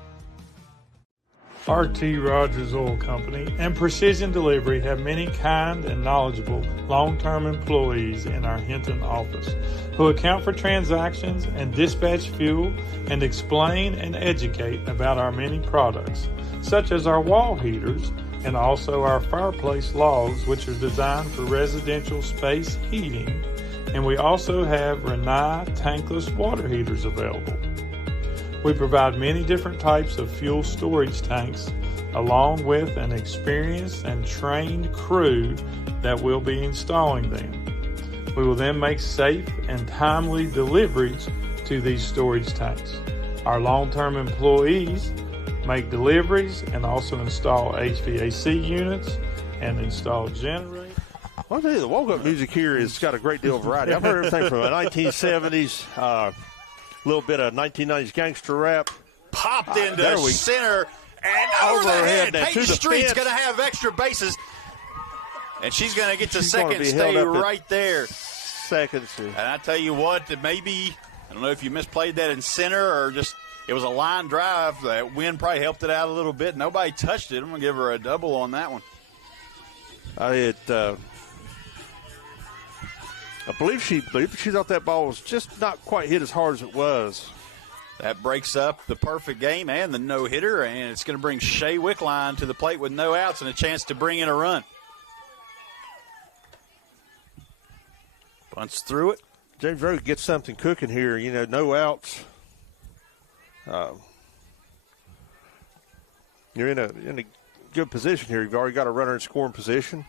R.T. Rogers Oil Company and Precision Delivery have many kind and knowledgeable long-term employees in our Hinton office who account for transactions and dispatch fuel and explain and educate about our many products, such as our wall heaters and also our fireplace logs, which are designed for residential space heating. And we also have Renai tankless water heaters available. We provide many different types of fuel storage tanks along with an experienced and trained crew that will be installing them. We will then make safe and timely deliveries to these storage tanks. Our long-term employees make deliveries and also install HVAC units and install generators. I'll tell you, the walk-up music here has got a great deal of variety. I've heard everything from the 1970s, a little bit of 1990s gangster rap. Popped into there we- center and over the head. Peyton Street's going to have extra bases. And she's going to get to She's gonna second, be held stay up at right there. Seconds. And I tell you what, that maybe, I don't know if you misplayed that in center or just it was a line drive. That wind probably helped it out a little bit. Nobody touched it. I'm going to give her a double on that one. I believe she thought that ball was just not quite hit as hard as it was. That breaks up the perfect game and the no-hitter, and it's going to bring Shea Wickline to the plate with no outs and a chance to bring in a run. Bunts through it. James Road gets something cooking here. You know, no outs. You're in a good position here. You've already got a runner in scoring position.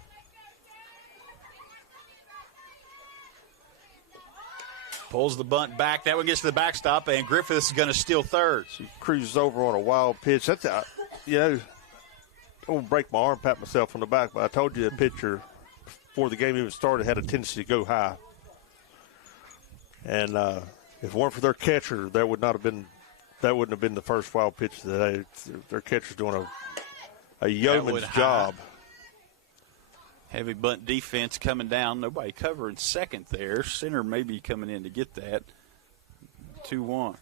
Pulls the bunt back. That one gets to the backstop, and Griffiths is going to steal third. She cruises over on a wild pitch. That's, you know, I won't break my arm, pat myself on the back, but I told you the pitcher before the game even started had a tendency to go high. And if it weren't for their catcher, that wouldn't have been the first wild pitch today. Their catcher's doing a yeoman's job. Heavy bunt defense coming down. Nobody covering second there. Center may be coming in to get that. 2-1.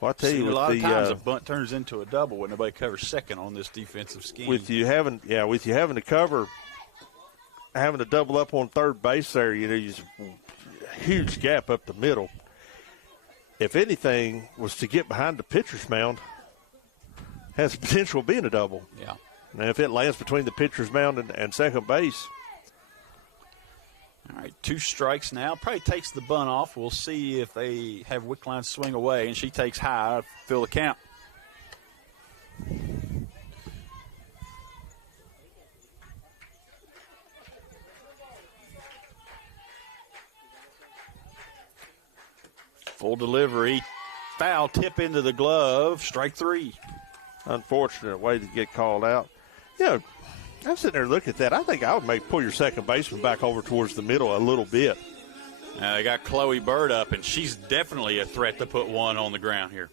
Well, I tell you, a lot of times a bunt turns into a double when nobody covers second on this defensive scheme. With you having to cover, having to double up on third base there, you know, there's a huge gap up the middle. If anything was to get behind the pitcher's mound, has the potential of being a double. Yeah. And if it lands between the pitcher's mound and second base. All right, 2 strikes now. Probably takes the bunt off. We'll see if they have Wickline swing away, and she takes high. Fill the count. Full delivery. Foul tip into the glove. Strike 3. Unfortunate way to get called out. You know, I'm sitting there looking at that. I think I would pull your second baseman back over towards the middle a little bit. Now they got Chloe Bird up, and she's definitely a threat to put one on the ground here.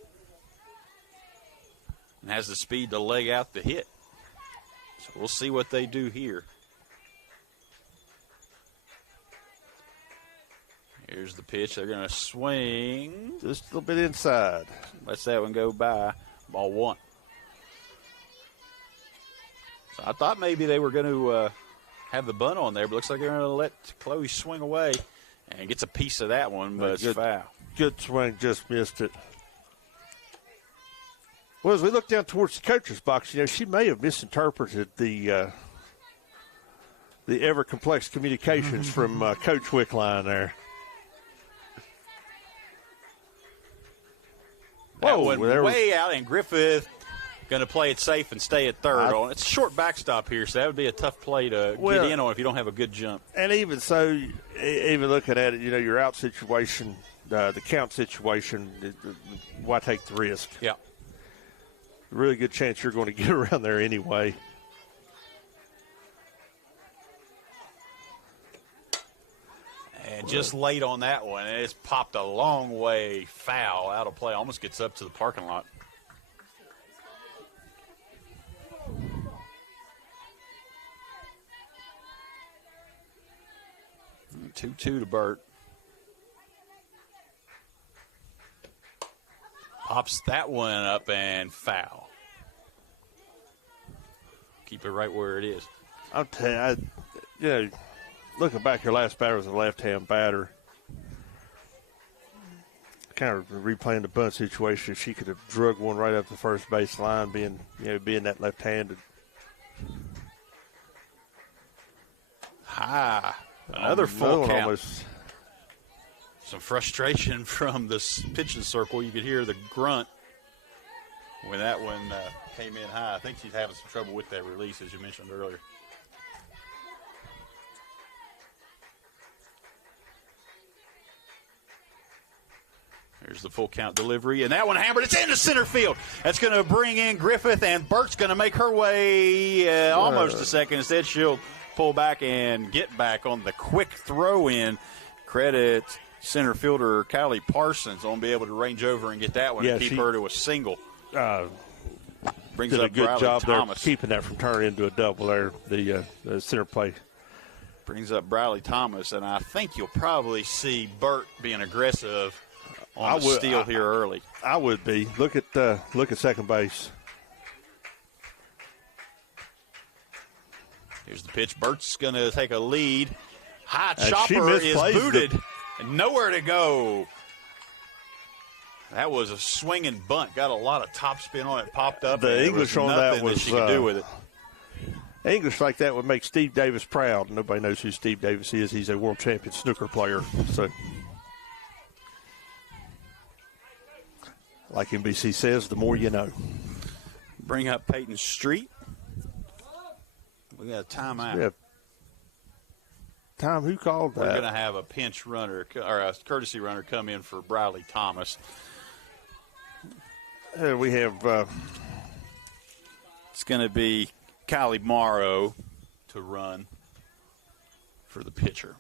And has the speed to leg out the hit. So we'll see what they do here. Here's the pitch. They're going to swing. Just a little bit inside. Lets that one go by. Ball 1. So I thought maybe they were going to have the bunt on there, but looks like they're going to let Chloe swing away and gets a piece of that one, but it's foul. Good swing, just missed it. Well, as we look down towards the coach's box, you know, she may have misinterpreted the ever complex communications from Coach Wickline there. That went way out, and Griffith going to play it safe and stay at third. It's a short backstop here, so that would be a tough play to get in on if you don't have a good jump. And even so, even looking at it, you know, your out situation, the count situation, why take the risk? Yeah. Really good chance you're going to get around there anyway. And just late on that one, and it's popped a long way foul out of play. Almost gets up to the parking lot. And 2-2 to Burt. Pops that one up and foul. Keep it right where it is. I'll tell you, looking back, your last batter was a left-hand batter. Kind of replaying the bunt situation. If she could have drug one right up the first base line, being that left-handed. Another full count. Almost. Some frustration from the pitching circle. You could hear the grunt when that one came in high. I think she's having some trouble with that release, as you mentioned earlier. Here's the full count delivery, and that one hammered. It's into center field. That's going to bring in Griffith, and Burt's going to make her way almost a second. Instead, she'll pull back and get back on the quick throw-in. Credit center fielder Kylie Parsons on be able to range over and get that one and keep her to a single. Brings did up a good Briley job Thomas. there keeping that from turning into a double there, the center play. Brings up Briley Thomas, and I think you'll probably see Burt being aggressive on the steal here early. I would be. Look at second base. Here's the pitch. Burt's going to take a lead. High chopper is booted. And nowhere to go. That was a swinging bunt. Got a lot of topspin on it. Popped up. The English on that was she could do with it. English like that would make Steve Davis proud. Nobody knows who Steve Davis is. He's a world champion snooker player. So, like NBC says, the more you know. Bring up Peyton Street. We got a timeout. Yeah. Tom, who called We're that? going to have a pinch runner or a courtesy runner come in for Briley Thomas. We have It's going to be Kylie Monroe to run for the pitcher.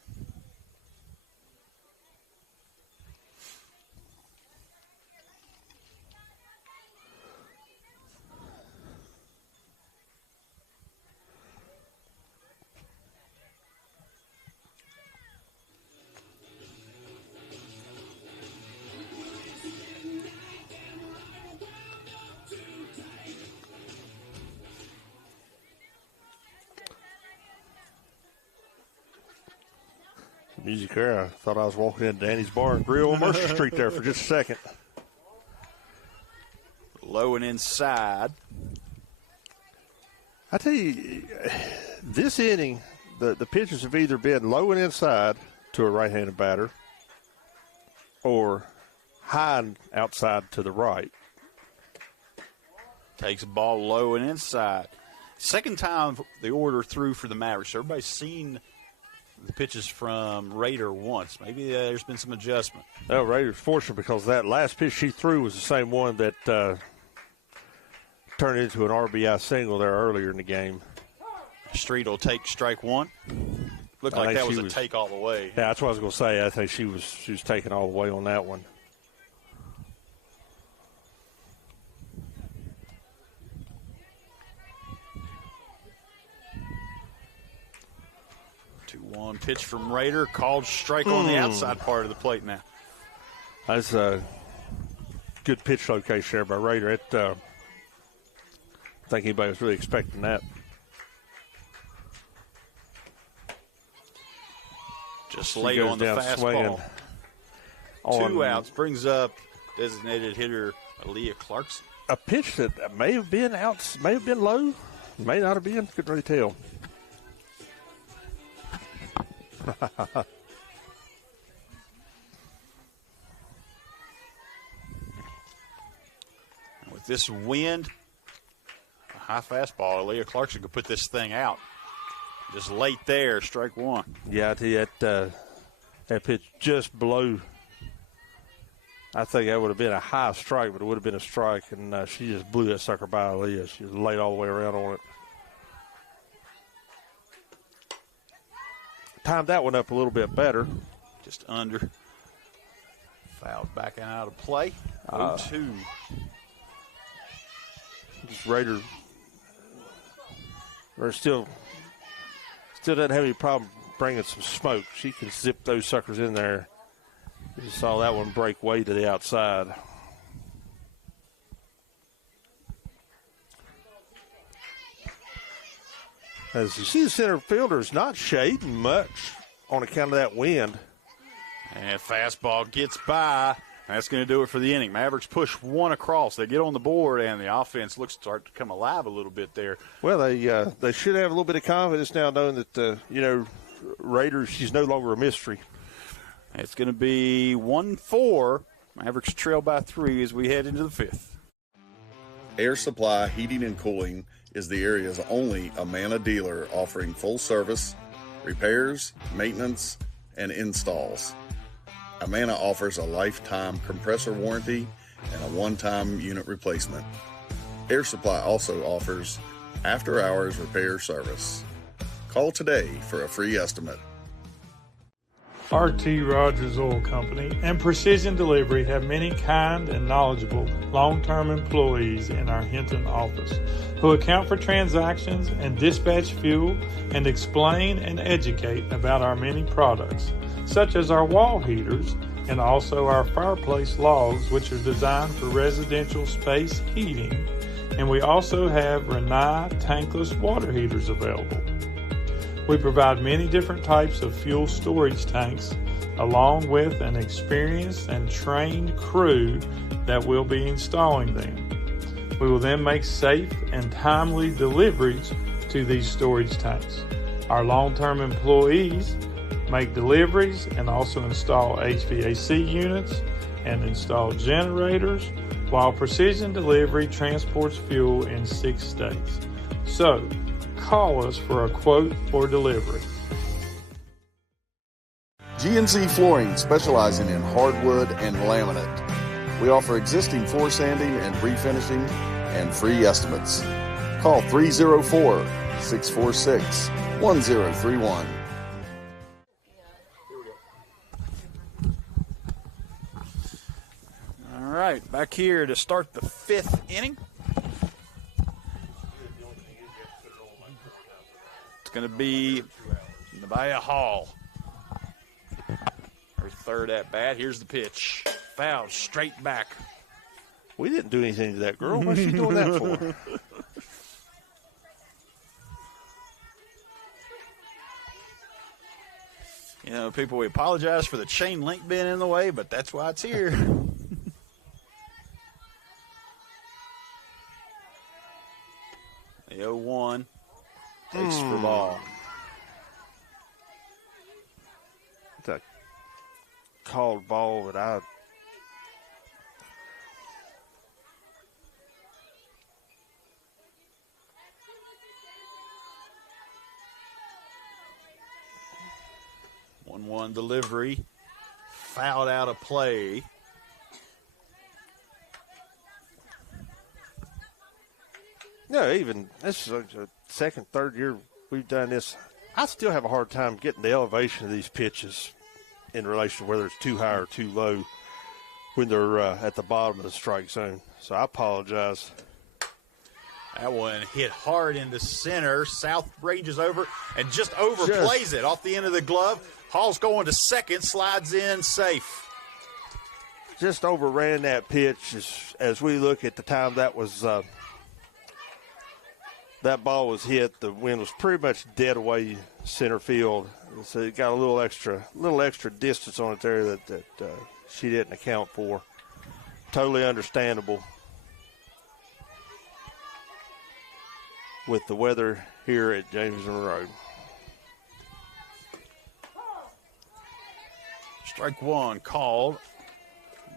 music there. I thought I was walking into Danny's Bar and Grill on Mercer Street there for just a second. Low and inside. I tell you, this inning, the pitchers have either been low and inside to a right-handed batter or high and outside to the right. Takes a ball low and inside. Second time the order threw for the Mavericks. Everybody's seen the pitches from Raider once. Maybe there's been some adjustment. Oh, Raider's fortunate because that last pitch she threw was the same one that turned into an RBI single there earlier in the game. Street will take strike one. Looked like that was a take all the way. Yeah, that's what I was going to say. I think she was taking all the way on that one. 2-1 pitch from Raider. Called strike on the outside part of the plate now. That's a good pitch location there by Raider. I think anybody was really expecting that. Just late on the fastball. 2 outs brings up designated hitter Aaliyah Clarkson. A pitch that may have been out, may have been low, may not have been. Couldn't really tell. With this wind, a high fastball, Aaliyah Clarkson could put this thing out. Just late there, strike one. Yeah, I tell you, that pitch just below. I think that would have been a high strike, but it would have been a strike, and she just blew that sucker by Aaliyah. She was laid all the way around on it. Timed that one up a little bit better. Just under. Fouled back and out of play. 0-2. Raider still doesn't have any problem bringing some smoke. She can zip those suckers in there. You saw that one break way to the outside. As you see, the center fielder is not shading much on account of that wind. And fastball gets by. That's going to do it for the inning. Mavericks push one across. They get on the board, and the offense looks to start to come alive a little bit there. Well, they should have a little bit of confidence now knowing that, Raiders, she's no longer a mystery. It's going to be 1-4. Mavericks trail by 3 as we head into the 5th. Air Supply Heating and Cooling is the area's only Amana dealer offering full service, repairs, maintenance, and installs. Amana offers a lifetime compressor warranty and a one-time unit replacement. Air Supply also offers after-hours repair service. Call today for a free estimate. R.T. Rogers Oil Company and Precision Delivery have many kind and knowledgeable long-term employees in our Hinton office who account for transactions and dispatch fuel and explain and educate about our many products, such as our wall heaters and also our fireplace logs, which are designed for residential space heating, and we also have Renai tankless water heaters available. We provide many different types of fuel storage tanks along with an experienced and trained crew that will be installing them. We will then make safe and timely deliveries to these storage tanks. Our long-term employees make deliveries and also install HVAC units and install generators, while Precision Delivery transports fuel in 6 states. So, call us for a quote or delivery. GNC Flooring, specializing in hardwood and laminate. We offer existing floor sanding and refinishing and free estimates. Call 304-646-1031. All right, back here to start the 5th inning. It's going to be Nevaeh Hall. Her 3rd at bat. Here's the pitch. Foul straight back. We didn't do anything to that girl. What's she doing that for? You know, people, we apologize for the chain link being in the way, but that's why it's here. The 0-1 takes for ball. It's a called ball, but I. One delivery, fouled out of play. No, even this is like the 2nd, 3rd year we've done this. I still have a hard time getting the elevation of these pitches in relation to whether it's too high or too low when they're at the bottom of the strike zone. So I apologize. That one hit hard into center. South ranges over and just overplays it off the end of the glove. Hall's going to second, slides in safe. Just overran that pitch as we look at the time that was that ball was hit. The wind was pretty much dead away center field, so it got a little extra distance on it there that she didn't account for. Totally understandable with the weather here at James Monroe. Strike one called.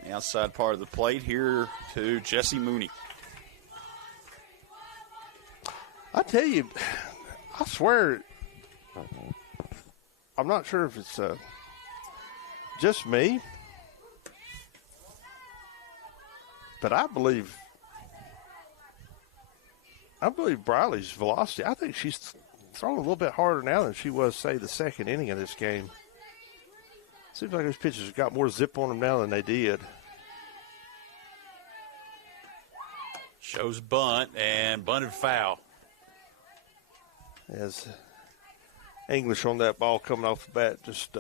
The outside part of the plate here to Jesse Mooney. I tell you, I swear, I'm not sure if it's just me, but I believe Briley's velocity, I think she's throwing a little bit harder now than she was, say, the 2nd inning of this game. Seems like those pitchers have got more zip on them now than they did. Shows bunt and bunted foul. As English on that ball coming off the bat just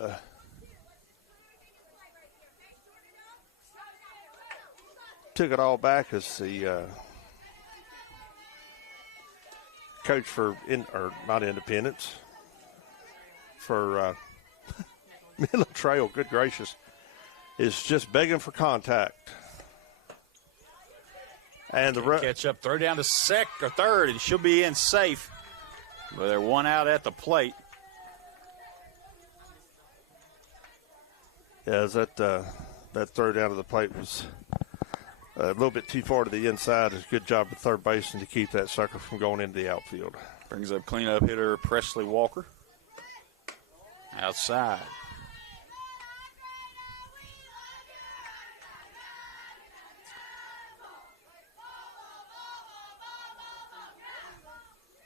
took it all back as the coach for not Independence for Midland Trail, good gracious, is just begging for contact. And the catch up, throw down to 3rd, and she'll be in safe. But they're one out at the plate. Yeah, that throw down to the plate was a little bit too far to the inside. It's a good job at third baseman to keep that sucker from going into the outfield. Brings up cleanup hitter Presley Walker. Outside.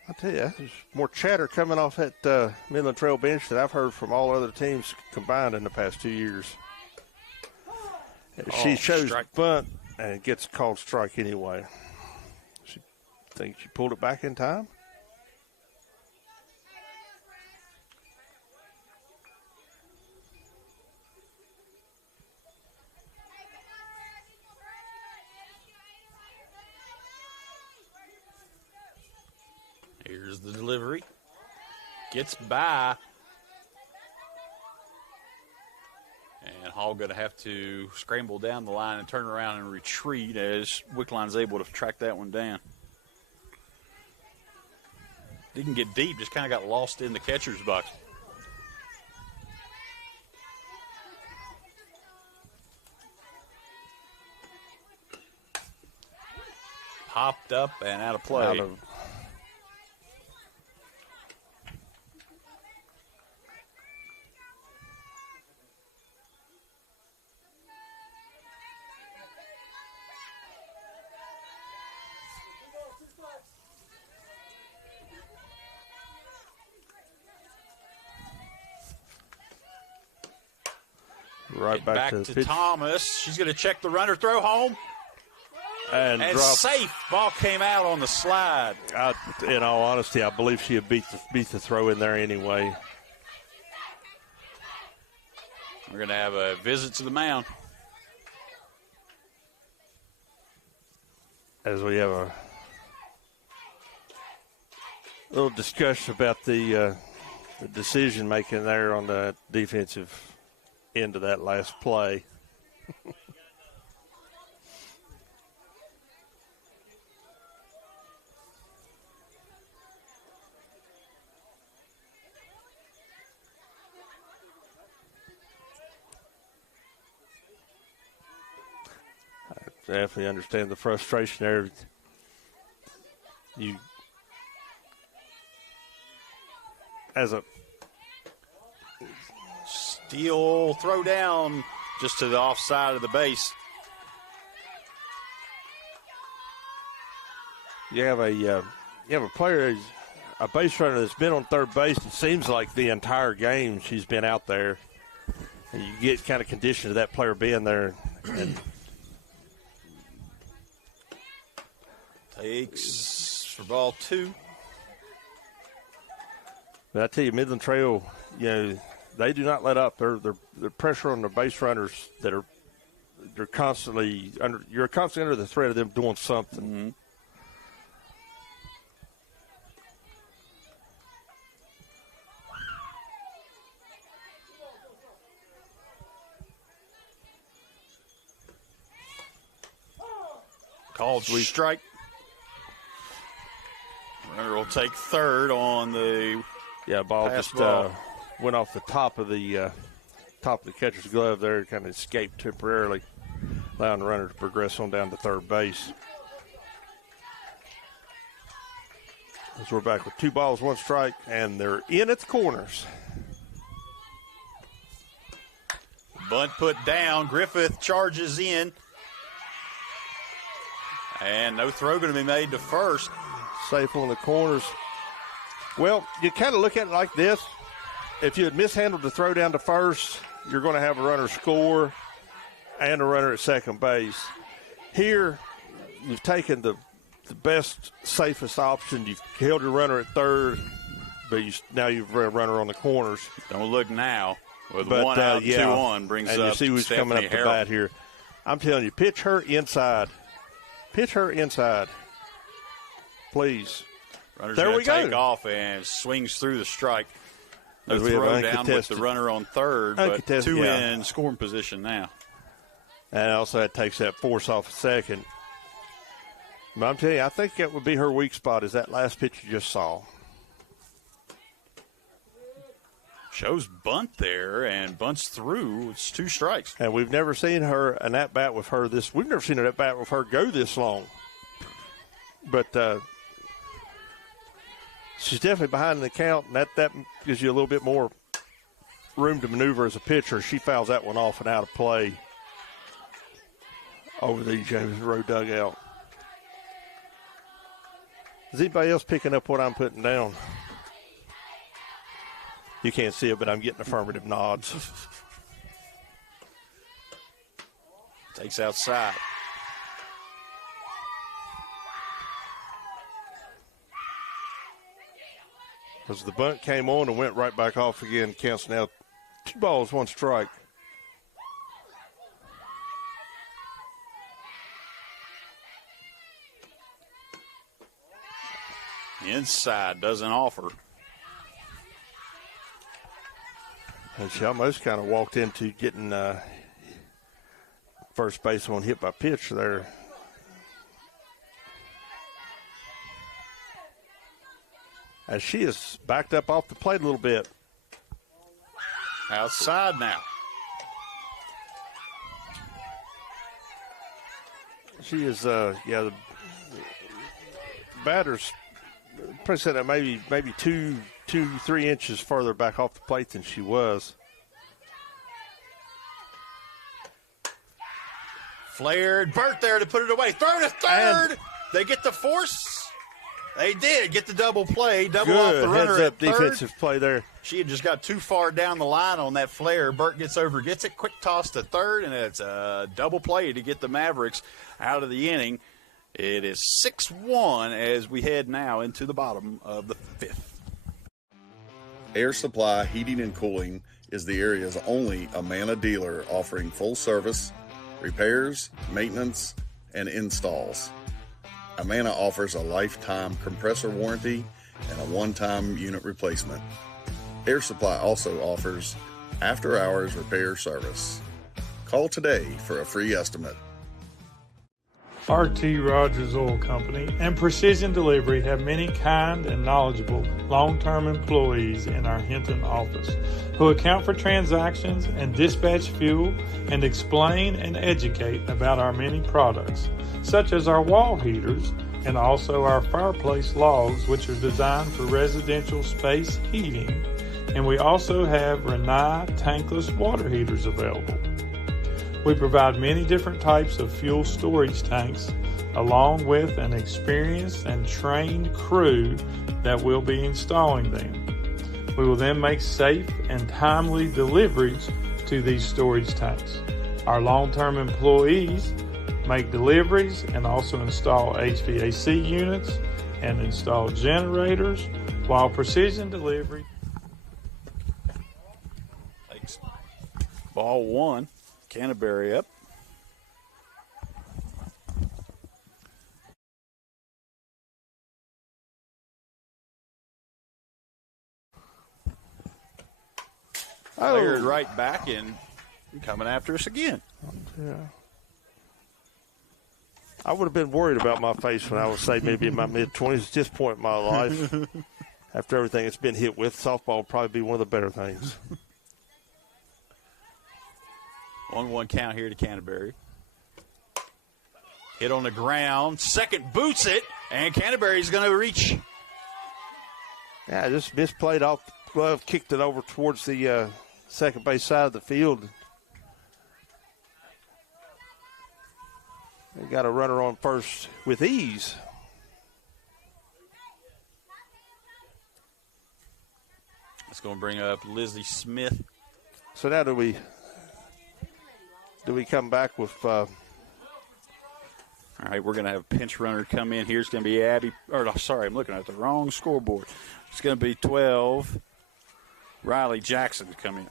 I tell you, there's more chatter coming off that Midland Trail bench than I've heard from all other teams combined in the past 2 years. She shows bunt and gets called strike anyway. She thinks she pulled it back in time. Here's the delivery. Gets by. And Hall going to have to scramble down the line and turn around and retreat as Wickline's able to track that one down. Didn't get deep, just kind of got lost in the catcher's box. Popped up and out of play. Right back to the pitch. Thomas. She's going to check the runner, throw home, and drop. Safe. Ball came out on the slide. In all honesty, I believe she had beat the throw in there anyway. We're going to have a visit to the mound. As we have a little discussion about the decision making there on the defensive end of that last play. I definitely understand the frustration there. You, as a steal throw down just to the offside of the base. You have a player, a base runner that's been on third base. It seems like the entire game she's been out there, and you get kind of conditioned to that player being there. And takes for ball 2. But I tell you, Midland Trail, they do not let up. They're pressure on the base runners they're constantly under. You're constantly under the threat of them doing something. Mm-hmm. Called strike. Runner will take third on the ball just went off the top of the catcher's glove there, kind of escaped temporarily, allowing the runner to progress on down to third base. As we're back with 2 balls, 1 strike, and they're in at the corners. Bunt put down. Griffith charges in. And no throw going to be made to first. Safe on the corners. Well, you kind of look at it like this. If you had mishandled the throw down to first, you're going to have a runner score and a runner at second base. Here, you've taken the best, safest option. You've held your runner at third, but now you've a runner on the corners. Don't look now. With 1 out, 2 on, brings and up you see who's Stephanie coming up the Harrell. bat here. I'm telling you, pitch her inside. Pitch her inside. Please. Runner's there we go. Take off and swings through the strike. No As we have throw down with the uncontested- runner on third, but uncontested, 2 yeah. in scoring position now. And also that takes that force off at second. But I'm telling you, I think that would be her weak spot is that last pitch you just saw. Shows bunt there and bunts through. It's 2 strikes. And we've never seen her an at bat with her we've never seen an at bat with her go this long. But she's definitely behind in the count, and that gives you a little bit more room to maneuver as a pitcher. She fouls that one off and out of play over the James Monroe dugout. Is anybody else picking up what I'm putting down? You can't see it, but I'm getting affirmative nods. Takes outside. As the bunt came on and went right back off again, counts now 2 balls, 1 strike. Inside, doesn't offer. And she almost kind of walked into getting first baseman hit by pitch there. As she is backed up off the plate a little bit. Outside now. She is, the batter's probably said that maybe 2-3 inches further back off the plate than she was. Flared, Burt there to put it away. Throw to third. They get the force. They did get the double play, double Good off the runner heads-up at third. defensive play there. She had just got too far down the line on that flare. Burt gets over, gets it, quick toss to third, and it's a double play to get the Mavericks out of the inning. It is 6-1 as we head now into the bottom of the fifth. Air Supply Heating and Cooling is the area's only Amana dealer offering full service, repairs, maintenance, and installs. Amana offers a lifetime compressor warranty and a one-time unit replacement. Air Supply also offers after-hours repair service. Call today for a free estimate. R.T. Rogers Oil Company and Precision Delivery have many kind and knowledgeable long-term employees in our Hinton office who account for transactions and dispatch fuel and explain and educate about our many products, such as our wall heaters and also our fireplace logs, which are designed for residential space heating. And we also have Rinnai tankless water heaters available. We provide many different types of fuel storage tanks along with an experienced and trained crew that will be installing them. We will then make safe and timely deliveries to these storage tanks. Our long-term employees make deliveries and also install HVAC units and install generators, while Precision Delivery Thanks. Ball one. Canterbury up. Cleared right back and coming after us again. Yeah. I would have been worried about my face when I was, say, maybe in my mid-20s. At this point in my life, after everything it's been hit with, softball would probably be one of the better things. 1-1 count here to Canterbury. Hit on the ground. Second boots it, and Canterbury's going to reach. Yeah, just misplayed off the glove, kicked it over towards the second base side of the field. They got a runner on first with ease. That's going to bring up Lizzie Smith. So now do we come back with all right, we're going to have a pinch runner come in here. It's going to be Abby. Or, sorry, I'm looking at the wrong scoreboard. It's going to be 12. Riley Jackson to come in.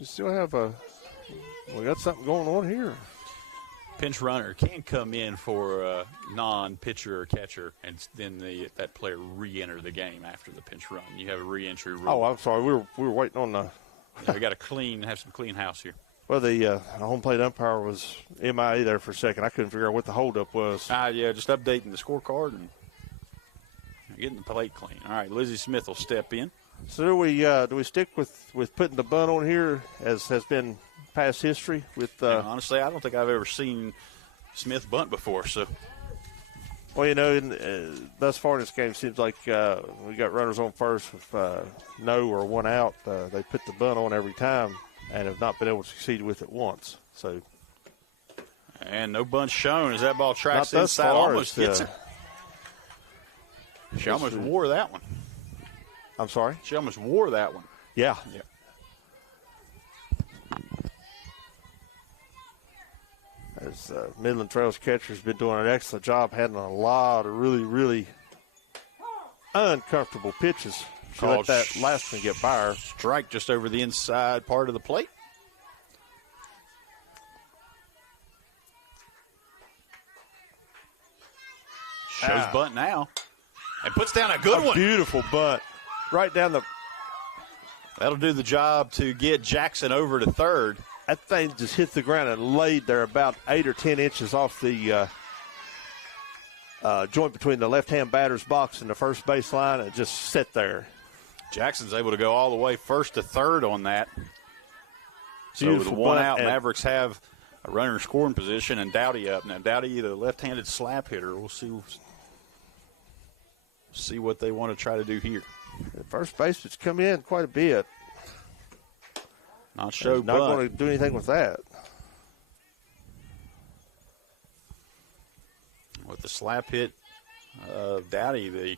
you still have we got something going on here. Pinch runner can come in for a non-pitcher or catcher, and then that player re-enter the game after the pinch run. You have a re-entry rule. Oh, I'm sorry. We were waiting on the. Yeah, we got to have some clean house here. Well, the home plate umpire was MIA there for a second. I couldn't figure out what the holdup was. Yeah, just updating the scorecard and getting the plate clean. All right, Lizzie Smith will step in. So do we stick with putting the bunt on here as has been past history with? Honestly, I don't think I've ever seen Smith bunt before. So, well, thus far in this game, seems like we got runners on first with no or one out. They put the bunt on every time and have not been able to succeed with it once. So, and no bunt shown as that ball tracks not inside, almost hits it. She almost wore that one. I'm sorry? She almost wore that one. Yeah. As Midland Trails catcher has been doing an excellent job, having a lot of really, really uncomfortable pitches. She let that last one get by her. Strike just over the inside part of the plate. Shows bunt now. And puts down a good one. Beautiful bunt. Right down the. That'll do the job to get Jackson over to third. That thing just hit the ground and laid there about 8 or 10 inches off the joint between the left-hand batter's box and the first base line and just sit there. Jackson's able to go all the way first to third on that. So with one out, Mavericks have a runner in scoring position and Dowdy up. Now, Dowdy, the left-handed slap hitter, we'll see what they want to try to do here. The first baseman's come in quite a bit. Not show He's not bunt. going to do anything with that. With the slap hit of Dowdy, the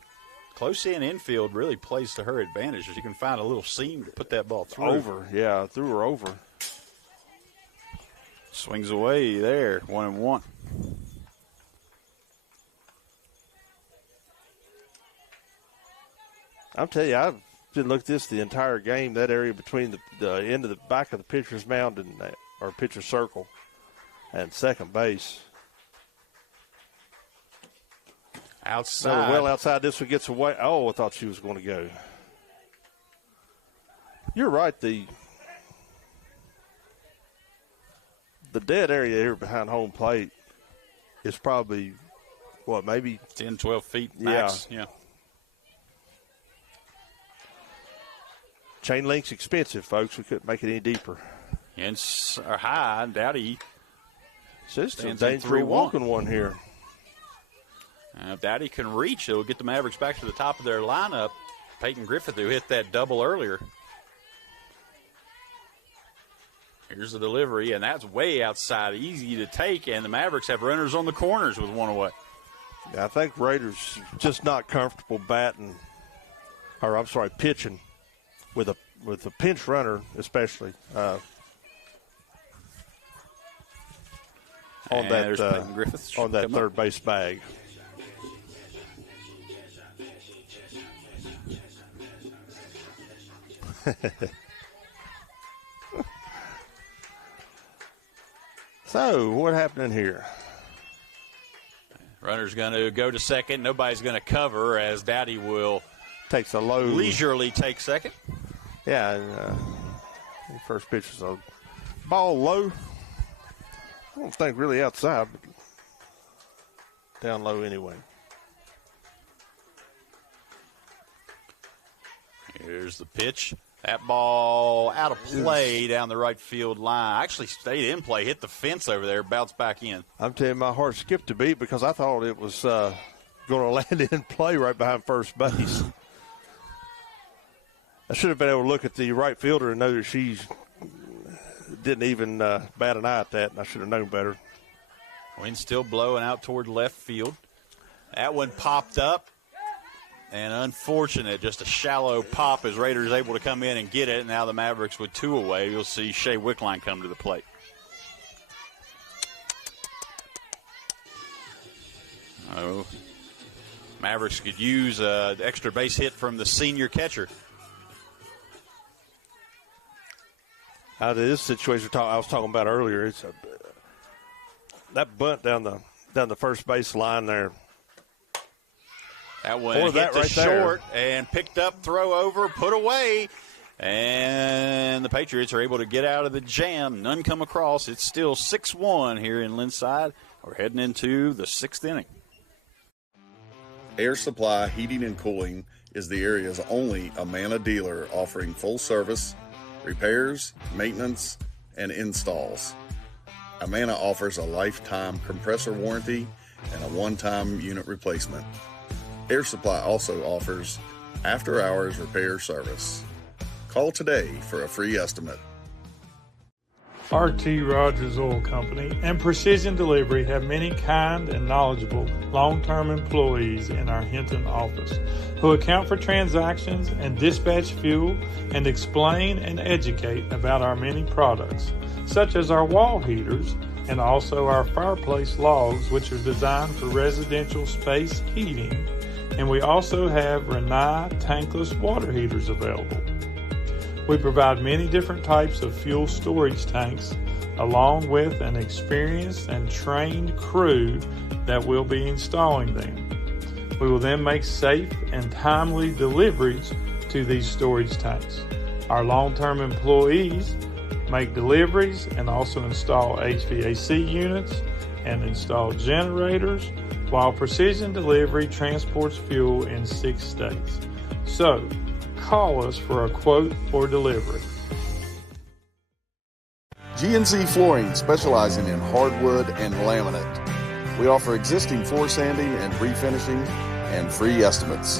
close in infield really plays to her advantage. She can find a little seam to put that ball through. Over, yeah, threw her over. Swings away there, 1-1. I'm telling you, I've been looking at this the entire game, that area between the end of the back of the pitcher's mound and or pitcher's circle and second base. Outside. Well outside, this one gets away. Oh, I thought she was going to go. You're right. The dead area here behind home plate is probably, what, maybe 10, 12 feet max. Yeah. Chain link's expensive, folks. We couldn't make it any deeper. And high, Dowdy. It's a Stands dangerous in 3-1. walking one here. If Dowdy can reach, it'll get the Mavericks back to the top of their lineup. Peyton Griffith, who hit that double earlier. Here's the delivery, and that's way outside, easy to take, and the Mavericks have runners on the corners with one away. Yeah, I think Raiders just not comfortable pitching with a pinch runner, especially on And there's Peyton Griffith on that come third up. base bag. So, what happened here? Runner's going to go to second. Nobody's going to cover as Dowdy will Takes a low. leisurely take second. Yeah, and the first pitch was a ball low. I don't think really outside, but down low anyway. Here's the pitch. That ball out of play down the right field line. Actually stayed in play, hit the fence over there, bounced back in. I'm telling you, my heart skipped a beat because I thought it was going to land in play right behind first base. I should have been able to look at the right fielder and know that she didn't even bat an eye at that, and I should have known better. Wind still blowing out toward left field. That one popped up. And unfortunate, just a shallow pop as Raiders able to come in and get it. Now the Mavericks with two away. You'll see Shea Wickline come to the plate. Oh, Mavericks could use an extra base hit from the senior catcher. Out of this situation I was talking about earlier, it's that bunt down the first base line there. That one hit the short and picked up, throw over, put away. And the Patriots are able to get out of the jam. None come across. It's still 6-1 here in Linside. We're heading into the sixth inning. Air Supply Heating and Cooling is the area's only Amana dealer offering full service, repairs, maintenance, and installs. Amana offers a lifetime compressor warranty and a one-time unit replacement. Air Supply also offers after-hours repair service. Call today for a free estimate. R.T. Rogers Oil Company and Precision Delivery have many kind and knowledgeable long-term employees in our Hinton office who account for transactions and dispatch fuel and explain and educate about our many products, such as our wall heaters and also our fireplace logs, which are designed for residential space heating. And we also have Renai tankless water heaters available. We provide many different types of fuel storage tanks along with an experienced and trained crew that will be installing them. We will then make safe and timely deliveries to these storage tanks. Our long-term employees make deliveries and also install HVAC units and install generators, while Precision Delivery transports fuel in 6 states. So, call us for a quote or delivery. G&Z Flooring, specializing in hardwood and laminate. We offer existing floor sanding and refinishing and free estimates.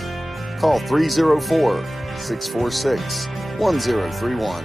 Call 304-646-1031.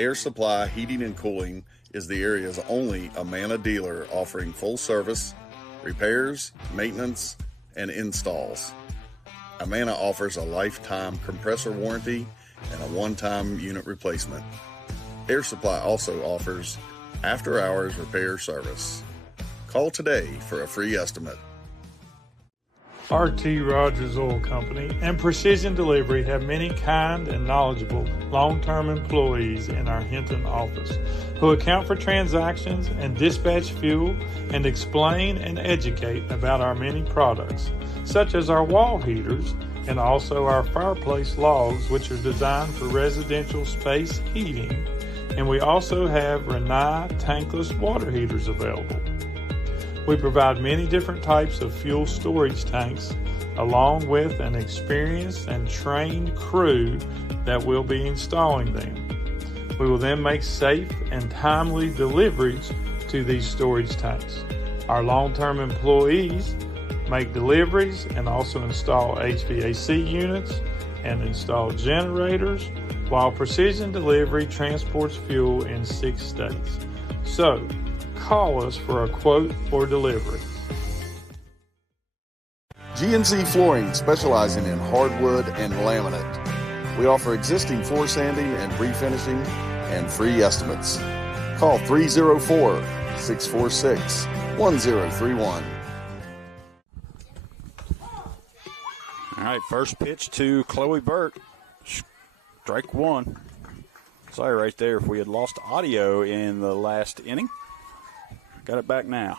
Air Supply Heating and Cooling is the area's only Amana dealer offering full service, repairs, maintenance, and installs. Amana offers a lifetime compressor warranty and a one-time unit replacement. Air Supply also offers after-hours repair service. Call today for a free estimate. RT Rogers Oil Company and Precision Delivery have many kind and knowledgeable long-term employees in our Hinton office who account for transactions and dispatch fuel and explain and educate about our many products, such as our wall heaters and also our fireplace logs, which are designed for residential space heating, and we also have Rinnai tankless water heaters available. We provide many different types of fuel storage tanks along with an experienced and trained crew that will be installing them. We will then make safe and timely deliveries to these storage tanks. Our long-term employees make deliveries and also install HVAC units and install generators, while Precision Delivery transports fuel in 6 states. So, call us for a quote or delivery. GNC Flooring, specializing in hardwood and laminate. We offer existing floor sanding and refinishing and free estimates. Call 304-646-1031. All right, first pitch to Chloe Burt. Strike one. Sorry right there if we had lost audio in the last inning. Got it back now.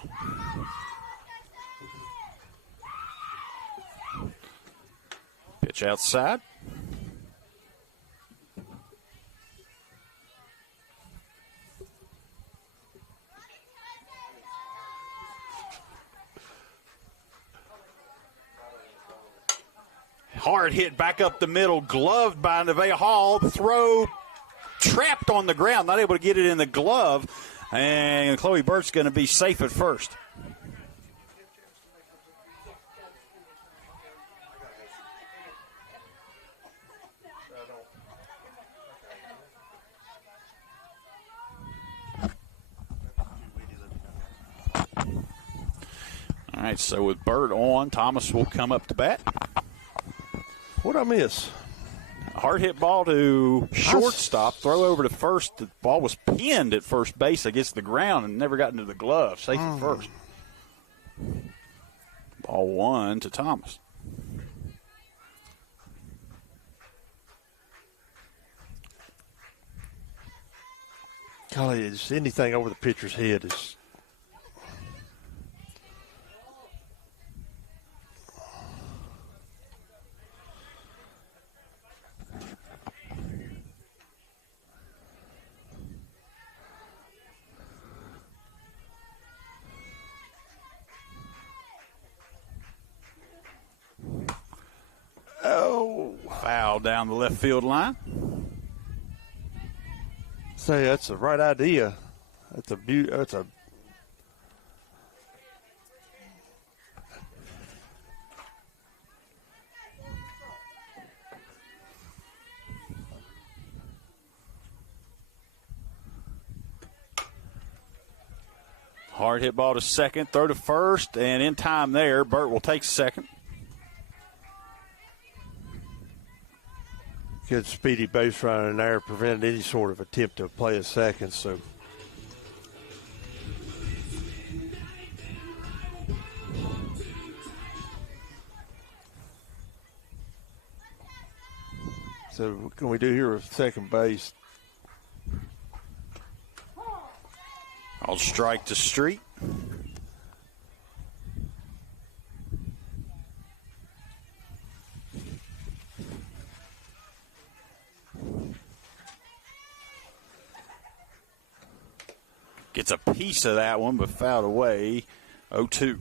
Pitch outside. Hard hit back up the middle, gloved by Nevaeh Hall. Throw trapped on the ground, not able to get it in the glove. And Chloe Burt's going to be safe at first. All right, so with Burt on, Thomas will come up to bat. What'd I miss? Hard hit ball to shortstop, throw over to first. The ball was pinned at first base against the ground and never got into the glove. Safe at first. Ball 1 to Thomas. Golly, is anything over the pitcher's head is. Foul down the left field line. Say that's the right idea. That's a hard hit ball to second, throw to first, and in time there, Burt will take second. good speedy base runner in there, prevented any sort of attempt to play a second. So what can we do here with second base? I'll strike to Street. Gets a piece of that one, but fouled away. 0-2.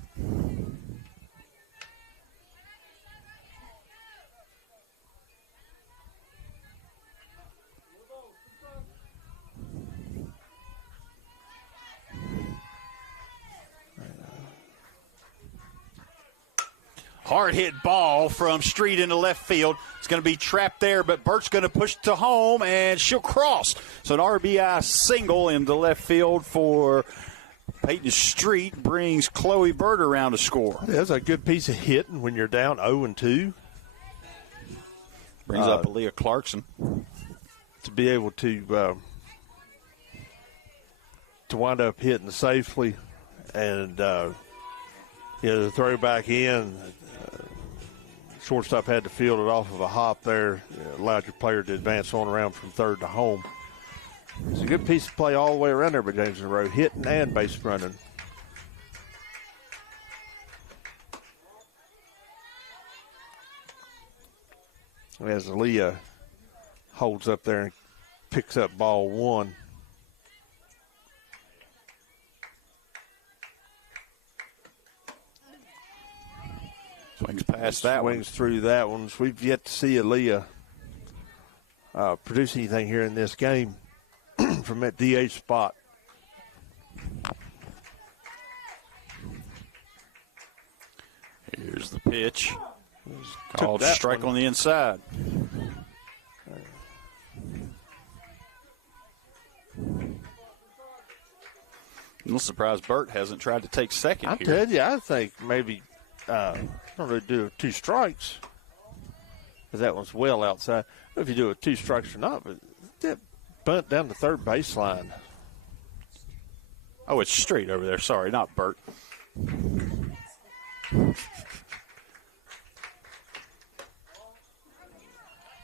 Hard hit ball from Street into left field. It's going to be trapped there, but Burt's going to push to home, and she'll cross. So an RBI single into left field for Peyton Street brings Chloe Burt around to score. That's a good piece of hitting when you're down 0-2. Brings up Aaliyah Clarkson. To be able to wind up hitting safely and the throw back in. Shortstop had to field it off of a hop there. Allowed your player to advance on around from third to home. It's a good piece of play all the way around there by James Monroe, hitting and base running. As Aaliyah holds up there and picks up ball one. Swings past that one. Swings through that one. So we've yet to see Aaliyah produce anything here in this game from that DH spot. Here's the pitch. Called strike on the inside. I'm a little surprised Burt hasn't tried to take second I here. tell you, I think maybe I don't know, do 2 strikes. Because that one's well outside. I don't know if you do it 2 strikes or not, but that bunt down the third baseline. Oh, it's Street over there. Sorry, not Burt.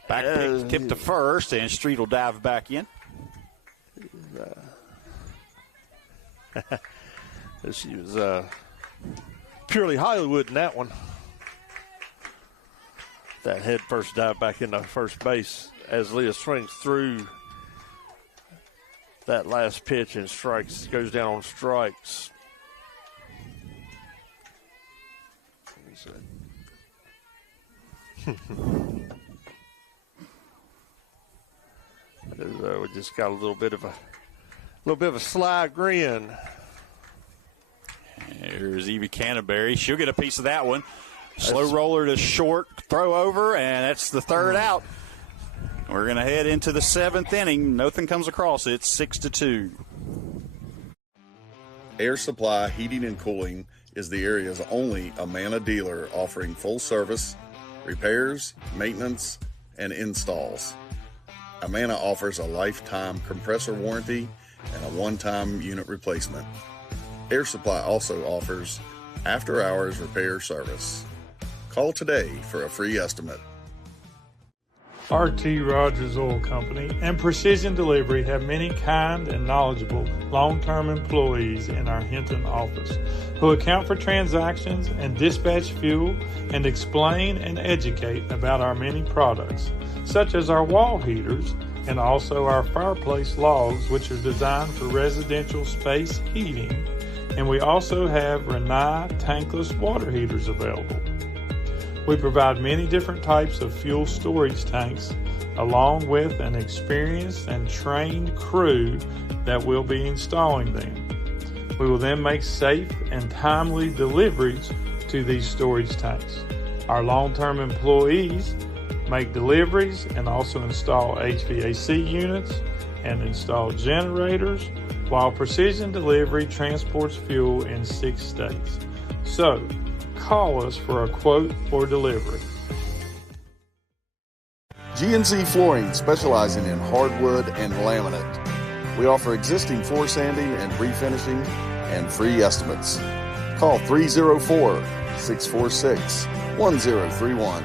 Back pick, tip to first, and Street will dive back in. She was purely Hollywood in that one. That head first dive back into first base as Leah swings through that last pitch and strikes, goes down on strikes. We just got a little bit of a sly grin. Here's Evie Canterbury. She'll get a piece of that one. Slow roller to short, throw over, and that's the third out. We're going to head into the 7th inning. Nothing comes across it. 6-2. Air Supply Heating and Cooling is the area's only Amana dealer offering full service, repairs, maintenance, and installs. Amana offers a lifetime compressor warranty and a one-time unit replacement. Air Supply also offers after-hours repair service. Call today for a free estimate. R.T. Rogers Oil Company and Precision Delivery have many kind and knowledgeable long-term employees in our Hinton office who account for transactions and dispatch fuel and explain and educate about our many products, such as our wall heaters and also our fireplace logs, which are designed for residential space heating, and we also have Renai tankless water heaters available. We provide many different types of fuel storage tanks along with an experienced and trained crew that will be installing them. We will then make safe and timely deliveries to these storage tanks. Our long-term employees make deliveries and also install HVAC units and install generators, while Precision Delivery transports fuel in 6 states. So, call us for a quote or delivery. G&Z Flooring, specializing in hardwood and laminate. We offer existing floor sanding and refinishing and free estimates. Call 304-646-1031.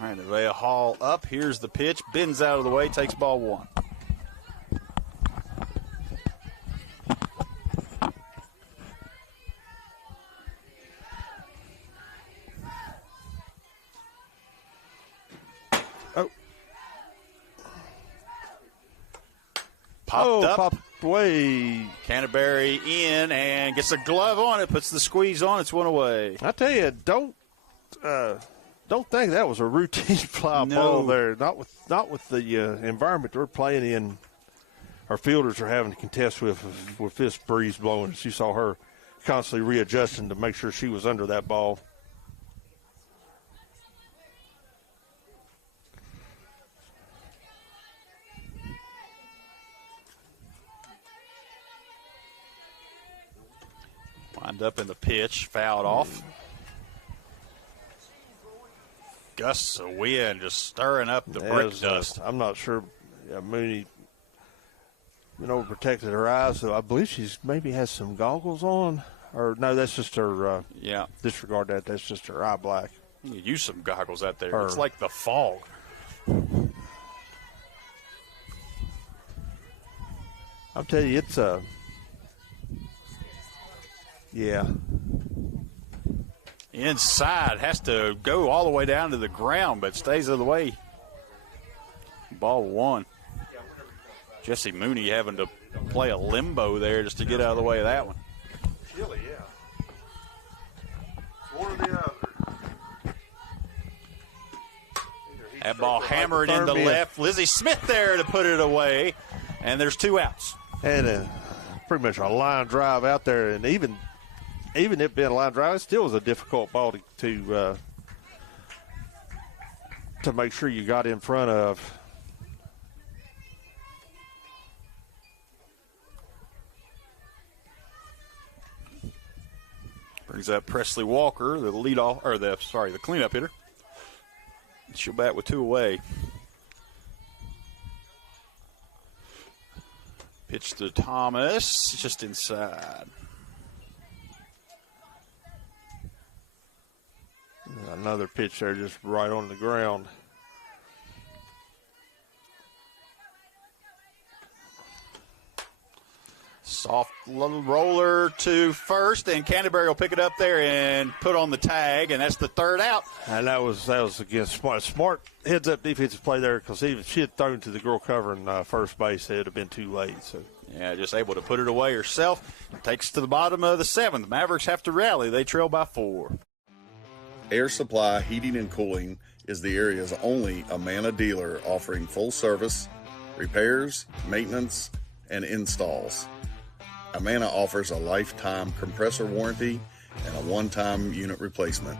All right, Nevaeh Hall up. Here's the pitch. Bends out of the way, takes ball 1. Oh. Popped up. Popped away. Canterbury in and gets a glove on it, puts the squeeze on. It's one away. I tell you, don't think that was a routine fly ball there. Not with the environment we're playing in. Our fielders are having to contest with this breeze blowing. You saw her constantly readjusting to make sure she was under that ball. Wind up in the pitch, fouled off. Gusts of wind just stirring up the brick dust. I'm not sure. Yeah, Mooney, protected her eyes. So I believe she's maybe has some goggles on. Or no, that's just her. Disregard that. That's just her eye black. You use some goggles out there. It's like the fog. I'll tell you, it's yeah. Inside, has to go all the way down to the ground, but stays out of the way. Ball one. Jesse Mooney having to play a limbo there just to get out of the way of that one. Chilly, yeah. One or the other. That ball hammered into left. Lizzie Smith there to put it away, and there's 2 outs. And pretty much a line drive out there, and even it being a line drive, it still was a difficult ball to make sure you got in front of. Brings up Presley Walker, the leadoff, or the cleanup hitter. She'll bat with 2 away. Pitch to Thomas, just inside. Another pitch there, just right on the ground. Soft little roller to first, and Canterbury will pick it up there and put on the tag, and that's the 3rd out. And that was against smart heads-up defensive play there, because even if she had thrown to the girl covering first base, it would have been too late. So yeah, just able to put it away herself. Takes to the bottom of the 7th. Mavericks have to rally. They trail by 4. Air Supply Heating and Cooling is the area's only Amana dealer offering full service, repairs, maintenance, and installs. Amana offers a lifetime compressor warranty and a one-time unit replacement.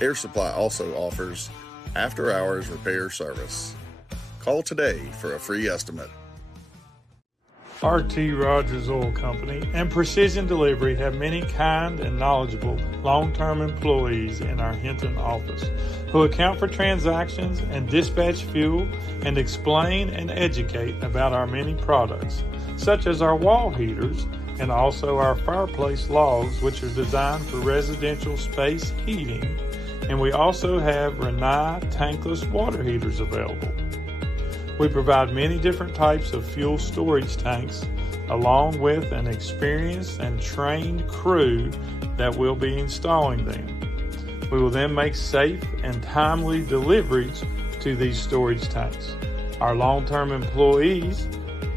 Air Supply also offers after-hours repair service. Call today for a free estimate. R.T. Rogers Oil Company and Precision Delivery have many kind and knowledgeable long-term employees in our Hinton office who account for transactions and dispatch fuel and explain and educate about our many products, such as our wall heaters and also our fireplace logs, which are designed for residential space heating, and we also have Renai tankless water heaters available. We provide many different types of fuel storage tanks along with an experienced and trained crew that will be installing them. We will then make safe and timely deliveries to these storage tanks. Our long-term employees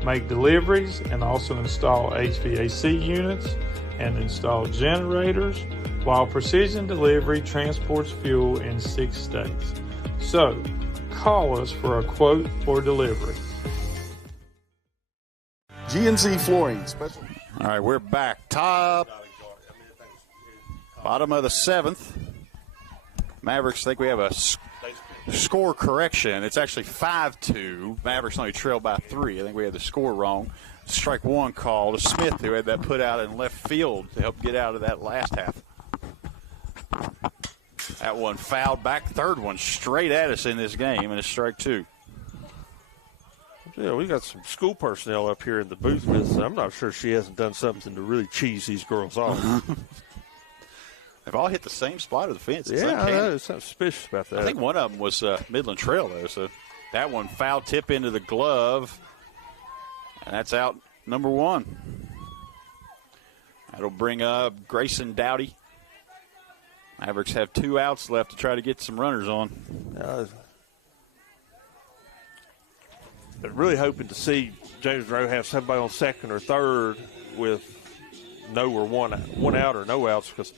make deliveries and also install HVAC units and install generators, while Precision Delivery transports fuel in 6 states. So, call us for a quote or delivery. GNC Flooring Special. All right, we're back. Bottom of the 7th. Mavericks think we have a score correction. It's actually 5-2. Mavericks only trail by 3. I think we had the score wrong. Strike 1 call to Smith, who had that put out in left field to help get out of that last half. That one fouled back. 3rd one straight at us in this game, and it's strike 2. Yeah, we got some school personnel up here in the booth with us. I'm not sure she hasn't done something to really cheese these girls off. They've all hit the same spot of the fence. It's I uncanny. know. There's something suspicious about that. I think one of them was Midland Trail, though. So that one foul tip into the glove, and that's out number 1. That'll bring up Grayson Dowdy. Mavericks have 2 outs left to try to get some runners on. But really hoping to see James Monroe have somebody on second or third with no or one out or no outs, because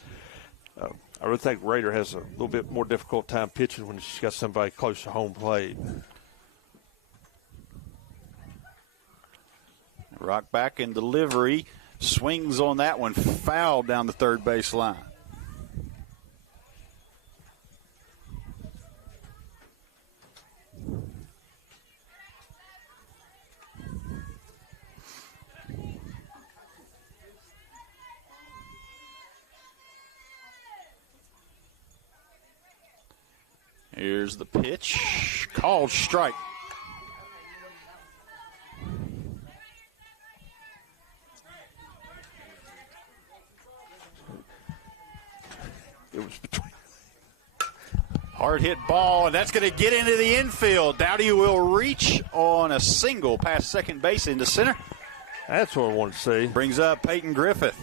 I really think Raider has a little bit more difficult time pitching when she's got somebody close to home plate. Rock back in delivery. Swings on that one. Foul down the third base line. Here's the pitch. Called strike. It was between. Hard hit ball, and that's going to get into the infield. Dowdy will reach on a single past second base into center. That's what I wanted to see. Brings up Peyton Griffith.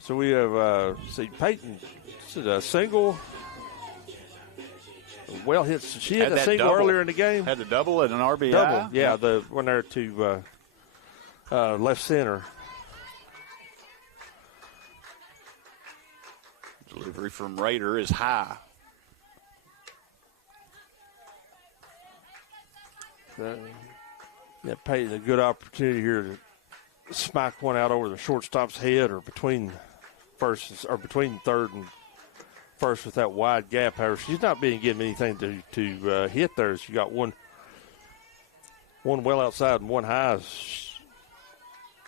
So we have, Peyton, this is a single. Well hit. She had a single double earlier in the game. Had the double and an RBI. Double, yeah, the one there to left center. Delivery from Raider is high. That Peyton a good opportunity here to smack one out over the shortstop's head or between third and first with that wide gap. However, she's not being given anything to hit there. She got one well outside and one high. I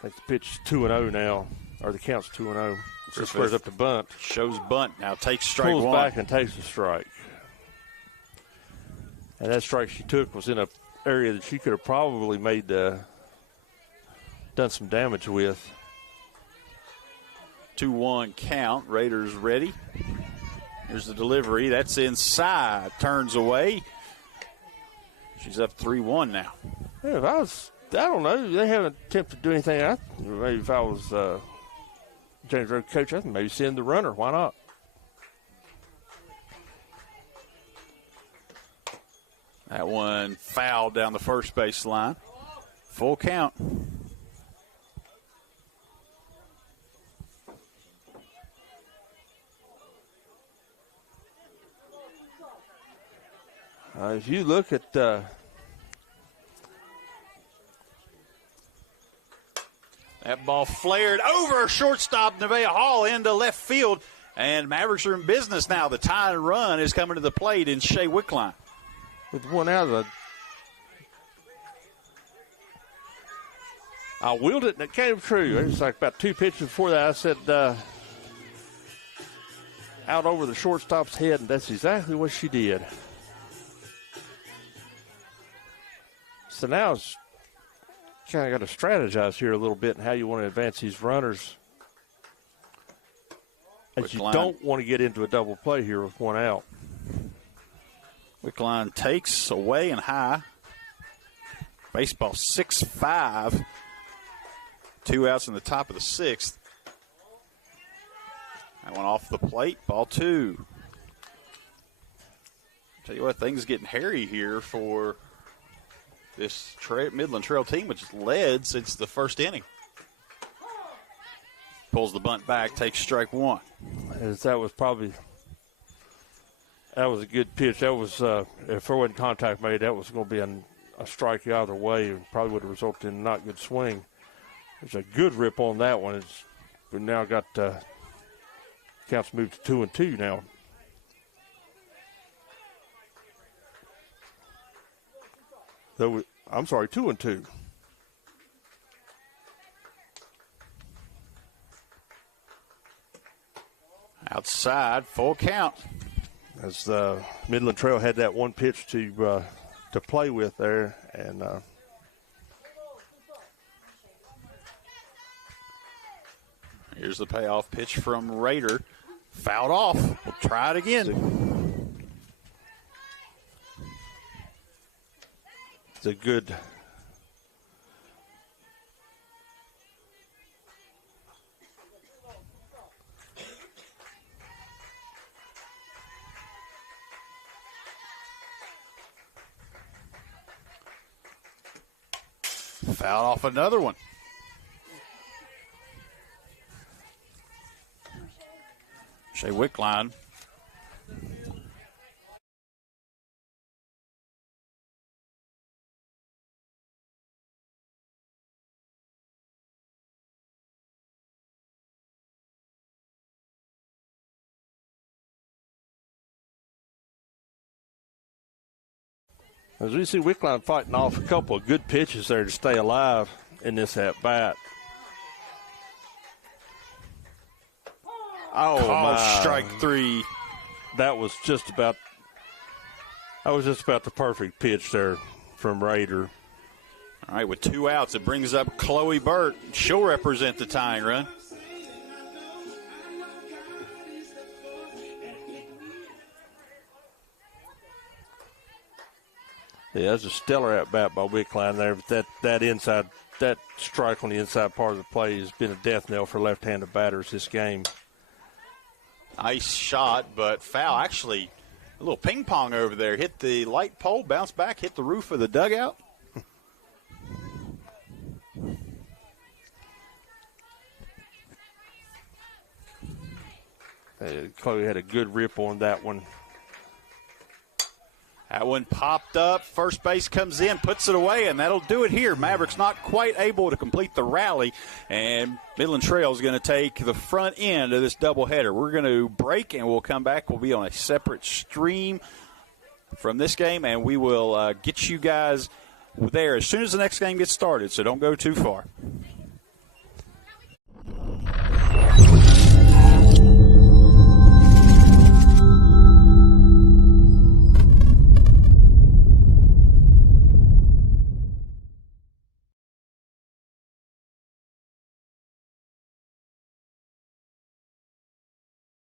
think the pitch is 2-0 now, or the count's 2-0. Just squares up to bunt. Shows bunt. Now takes strike Pulls one. back and takes the strike. And that strike she took was in an area that she could have probably made done some damage with. 2-1 count. Raiders ready. Here's the delivery. That's inside. Turns away. She's up 3-1 now. Yeah, I don't know. They haven't attempted to do anything. Maybe if I was James Road coach, I'd maybe send the runner. Why not? That one fouled down the first base line. Full count. If you look at that ball flared over shortstop Nevaeh Hall into left field, and Mavericks are in business now. The tying run is coming to the plate in Shea Wickline. With one out, I willed it and it came true. It was like about two pitches before that. I said out over the shortstop's head, and that's exactly what she did. So now it's kind of got to strategize here a little bit in how you want to advance these runners. As you don't want to get into a double play here with one out. Wickline takes away and high. Baseball 6-5. 2 outs in the top of the sixth. That one off the plate. Ball 2. Tell you what, things getting hairy here for this Midland Trail team, which has led since the first inning. Pulls the bunt back, takes strike one. That was a good pitch. That was, if there wasn't contact made, that was going to be a strike either way. It probably would have resulted in a not good swing. There's a good rip on that one. We've now got counts moved to 2-2 now. I'm sorry, 2-2. Outside, full count. As the Midland Trail had that one pitch to play with there, and here's the payoff pitch from Raider. Fouled off. We'll try it again. It's a good Fouled off another one. Shea Wickline. As we see Wickline fighting off a couple of good pitches there to stay alive in this at-bat. Oh, my. Strike 3. That was just about the perfect pitch there from Raider. All right, with 2 outs, it brings up Chloe Burt. She'll represent the tying run. Yeah, that's a stellar at-bat by Wickline there. But that strike on the inside part of the play has been a death knell for left-handed batters this game. Nice shot, but foul. Actually, a little ping pong over there. Hit the light pole, bounced back, hit the roof of the dugout. Chloe had a good rip on that one. That one popped up. First base comes in, puts it away, and that'll do it here. Mavericks not quite able to complete the rally, and Midland Trail is going to take the front end of this doubleheader. We're going to break, and we'll come back. We'll be on a separate stream from this game, and we will get you guys there as soon as the next game gets started, so don't go too far.